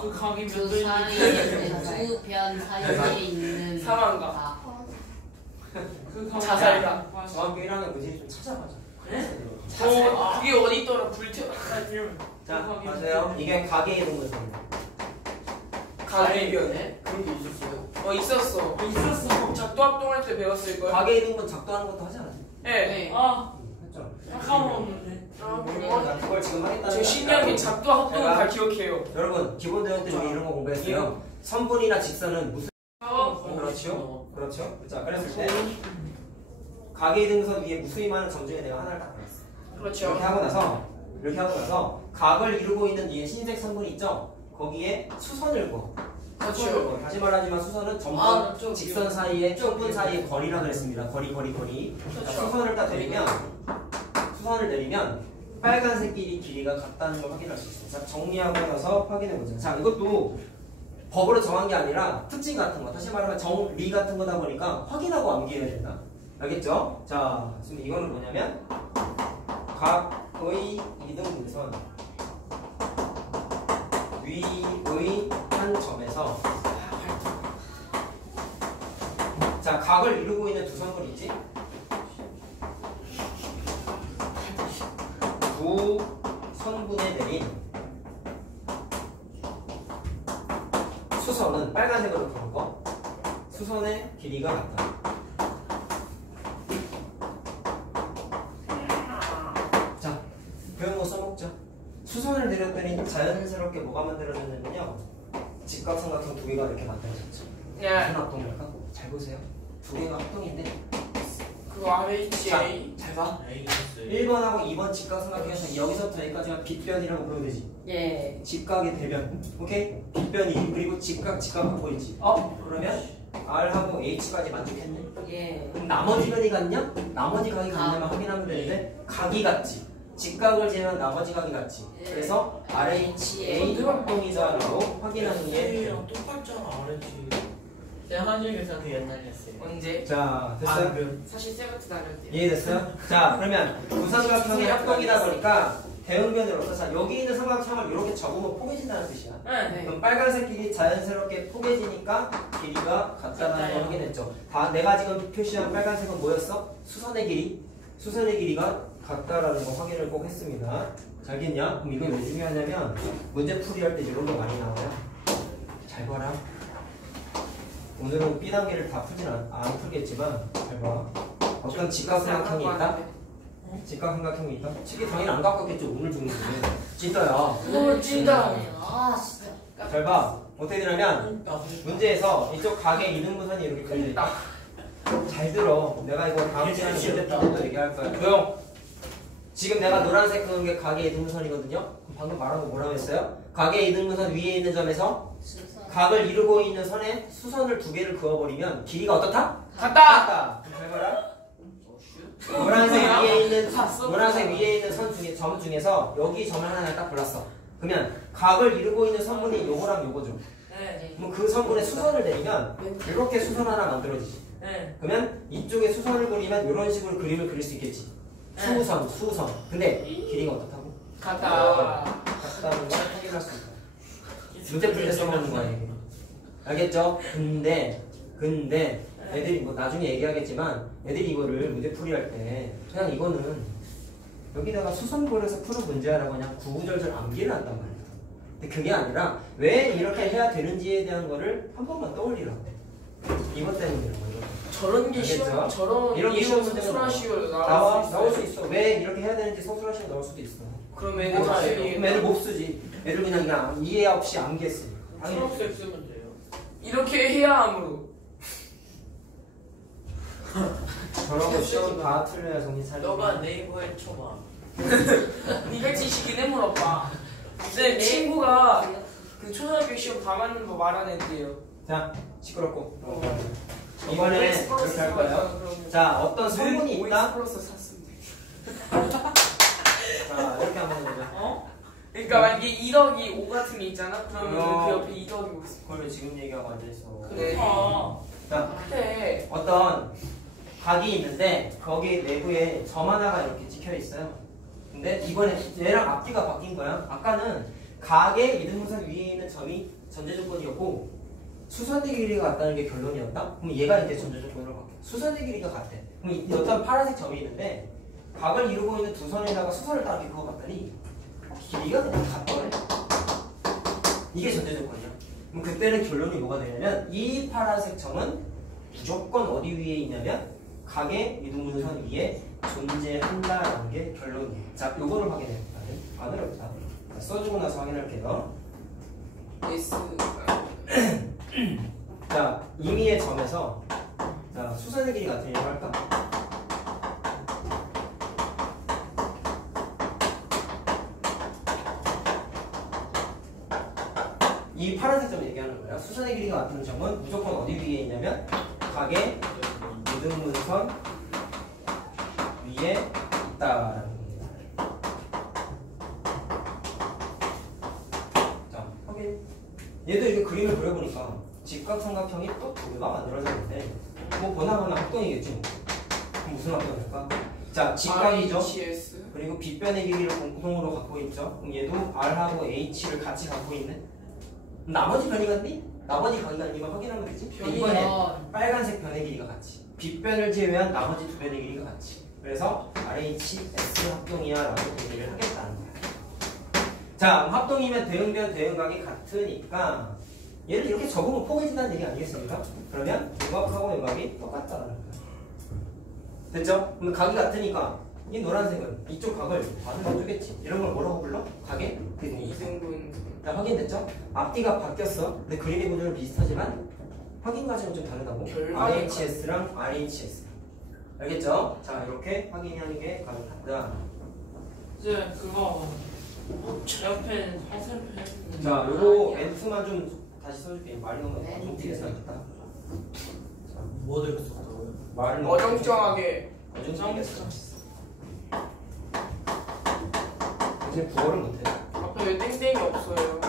그 각이 두 사이에 두 변 사이에 있는 사망각. 각. 그 각. 자살각. 중학교 1학년 문제 좀 찾아봐자. 자살. 그게 어디 있더라 불태. 자, 보세요. 이게 각의 이동분선입니다. 각의 변. 그런 게 있었어요. 있었어. 있었어. 작도 합동할 때 배웠을 걸. 각의 이동분 작도하는 것도 하지 않았어요? 네. 했죠. 까먹었는데. 그걸 지금 하겠다는 제 게 신기한 게 아니라 작도 합동을 제가- 다 기억해요. 여러분 기본 대원 때 우리 이런 거 공부했어요. 선분이나 직선은 무슨 그렇죠? 그렇죠? 자, 그랬을 때 각의 이동선 위에 무수히많은 점 중에 내가 하나를 딱 그렸어. 그렇죠. 이렇게 하고 나서 각을 이루고 있는 이 흰색 선분이 있죠? 거기에 수선을 그어. 수선을 그어. 다시 말하지만 수선은 점과 직선 사이에 점분 사이의 거리라 그랬습니다. 거리. 자, 수선을 딱 내리면 빨간색 길이가 같다는 걸 확인할 수 있어요. 자, 정리하고 나서 확인해 보자. 자, 이것도 법으로 정한 게 아니라 특징 같은 거. 다시 말하면 정리 같은 거다 보니까 확인하고 암기해야 된다. 알겠죠? 자, 지금 이거는 뭐냐면 각의 이등분선 위의 한 점에서 자, 각을 이루고 있는 두 선분 있지? 두 선분에 내린 수선은 빨간색으로 그은 거 수선의 길이가 같다. 자, 그런 거 써먹자. 수선을 내렸더니 자연스럽게 뭐가 만들어졌냐면요, 직각삼각형 두 개가 이렇게 만들어졌죠. 예. 무슨 합동일까? 잘 보세요. 두 개가 합동인데 그거 RHA. 잘 봐. 알겠어요. 1번하고 2번 직각삼각형에서 여기서부터 여기까지가 빗변이라고 부르면 되지. 예. 직각의 대변. 오케이? 빗변이. 그리고 직각 갖고 있지. 그러면 R하고 H까지 만족했네. 예. 그럼 나머지 변이 같냐? 나머지 각이 같냐만 확인하면 되는데 각이 같지. 직각을 재면 나머지 각이 같지. 그래서 RHA 합동이다라고 확인하는 게 A랑 똑같잖아. 알았지. 제가 한국에서 그 옛날에 했어요. 언제? 자, 됐어요? 사실 쌤한테 다녔대요. 이해됐어요? 자, 그러면 두 삼각형의 합동이다 보니까 대응변으로서 자, 여기 있는 삼각형을 이렇게 접으면 포개진다는 뜻이야. 네. 그럼 빨간색 길이 자연스럽게 포개지니까 길이가 같다는 걸 확인했죠. 다 내가 지금 표시한 빨간색은 뭐였어? 수선의 길이. 수선의 길이가 같다라는 거 확인을 꼭 했습니다. 잘겠냐? 그럼 이거 왜 중요하냐면 문제 풀이할 때 이런 거 많이 나와요. 잘 봐라. 오늘은 B단계를 다 풀진 안 풀겠지만 잘 봐. 어떤 직각삼각형이 있다? 직각삼각형이 있다? 책이 당연히 안 가깝겠죠. 오늘 중인데 진짜야. 찐다. 아 진짜. 잘 봐. 어떻게 되냐면 문제에서 이쪽 각의 이등분선이 이렇게 그려져 있다. 잘 들어. 내가 이거 다음 시간에 문제 풀 때도 얘기할 거야. 조용. 지금 내가 노란색 그은 게 각의 이등분선이거든요. 방금 말한 거 뭐라고 했어요? 각의 이등분선 위에 있는 점에서 각을 이루고 있는 선에 수선을 두 개를 그어버리면 길이가 어떻다? 같다. 잘 봐라. 노란색 위에 있는 점 중에서 여기 점을 하나 딱 골랐어. 그러면 각을 이루고 있는 선분이 요거랑 요거죠. 네. 그럼 그 선분에 수선을 내리면 이렇게 수선 하나 만들어지지. 네. 그러면 이쪽에 수선을 그리면 이런 식으로 그림을 그릴 수 있겠지. 수선. 근데 길이가 어떻다고? 갔다. 같다는 걸 확인할 수 있다. 문제 풀 때 써먹는 거야 이게. 알겠죠? 근데 애들이 뭐 나중에 얘기하겠지만 애들이 이거를 문제 풀이할 때 그냥 이거는 여기다가 수선 고려해서 푸는 문제라고 그냥 구구절절 암기를 한단 말이야. 근데 그게 아니라 왜 이렇게 해야 되는지에 대한 거를 한 번만 떠올리라고. 이것 때문에 이런 거죠. 저런 게 알겠죠? 쉬워. 저런 이런 게 이유는 쉬운 문제가 소수라 쉬워 나올 수 있어. 왜 이렇게 해야 되는지 서술하시면 나올 수도 있어. 그럼 애들 다 그럼 애들 못 쓰지. 애들 그냥 이해 없이 암기했으니까. 초록색 쓰면 돼요. 이렇게 해야 함으로. 저런 거 시험 다 틀려야 정신 차리고. 너가 네이버에 쳐봐. 네가 지식이네 물어봐. 네 친구가 그 초등학교 시험 다 맞는 거 말안 했대요. 자, 시끄럽고. 이번에 이렇게 할 거예요. 자, 어떤 성분이 있다. 플러스 샀습니다. 자, 이렇게 한번 해보자. 어? 그러니까 만약에 2 더하기 5 같은 게 있잖아. 그러면 그 옆에 2 더하기 5 있어. 그걸 왜 지금 얘기하고 앉아있어. 그래. 자, 그래. 어떤 각이 있는데 거기 내부에 점 하나가 이렇게 찍혀 있어요. 근데 이번에 얘랑 앞뒤가 바뀐 거야. 아까는 각의 이등분선 위에 있는 점이 전제 조건이었고 수선의 길이가 같다는 게 결론이었다. 그럼 얘가 이제 전제 조건으로 바뀌어. 수선의 길이가 같아. 그럼 이 어떤 파란색 점이 있는데 각을 이루고 있는 두 선에다가 수선을 따르게 그어봤더니 길이가 그냥 같더래. 이게 전제 조건이야. 그럼 그때는 결론이 뭐가 되냐면 이 파란색 점은 무조건 어디 위에 있냐면 각의 이등분선 위에 존재한다라는 게 결론이에요. 자, 요거를 확인해볼까요? 안 어렵다. 써주고 나서 확인할게요. S. 자, 임의의 점에서 자, 수선의 길이 같은 얘기를 할까? 이 파란색 점 얘기하는 거예요. 수선의 길이가 같은 점은 무조건 어디 위에 있냐면 각의 이등분선 위에 있다라는 겁니다. 자, 확인. 얘도 이렇게 그림을 그려보니까 직각삼각형이 또 두 개가 만들어졌는데 뭐 보나마나 합동이겠지. 그럼 무슨 합동일까? 자, 직각이죠. RHS. 그리고 빗변의 길이를 공통으로 갖고 있죠. 그럼 얘도 R하고 H를 같이 갖고 있는. 나머지 변이 같니? 나머지 각이 같니만 확인하면 되지. 이번에 빨간색 변의 길이가 같이. 빗변을 제외한 나머지 두 변의 길이가 같이. 그래서 RHS 합동이야라고 얘기를 하겠다는 거야. 자, 합동이면 대응변, 대응각이 같으니까 얘를 이렇게 적으면 포개진다는 얘기 아니겠습니까? 그러면 요각하고 요각이 똑같다는 거야. 됐죠? 그럼 각이 같으니까 이 노란색은 이쪽 각을 반을 해주겠지. 이런 걸 뭐라고 불러? 각의 대등분. 2등분. 자, 확인됐죠? 앞뒤가 바뀌었어. 근데 그림의 구조는 비슷하지만 확인 과정은 좀 다르다고. 결과가 RHS랑 RHS. 알겠죠? 자, 이렇게 확인하는 게 가능하다. 이제 그거 옆에 화살표 해주는 자, 요거 멘트만 좀 다시 써줄게. 말이 너무 어중뛰게서 하겠다. 뭐를 썼다고요? 말을 너무 어정쩡하게. 어중뛰게서 이제 국어를 못해. 앞에 왜 땡땡이 없어요?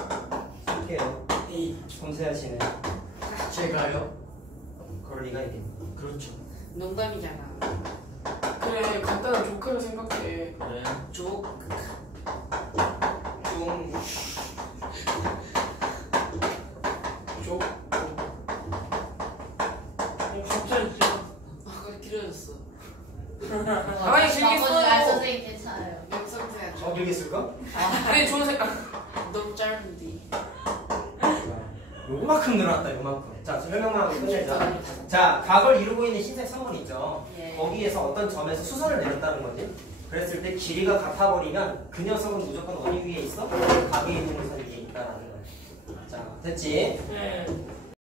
쓸게요. 이 섬세하시네. 제가요? 그럴 리가 있겠니? 그렇죠. 농담이잖아. 그래, 간단한 조크를 생각해. 그래. 조 좀. 조. 갑자기 그거 길어졌어. 아니, 길게 써요. 선생님 괜찮아요. 명성태야. 더 길게 쓸까? 그래, 좋은 색깔. 너무 짧은데. 요만큼 늘어났다, 요만큼. 자, 설명만 하고 끝내자. 자, 각을 이루고 있는 흰색 선분 있죠? 예. 거기에서 어떤 점에서 수선을 내렸다는 거지. 그랬을 때 길이가 같아버리면 그 녀석은 무조건 어디 위에 있어? 각이 있는 선 위에 있다라는 거야. 자, 됐지? 네.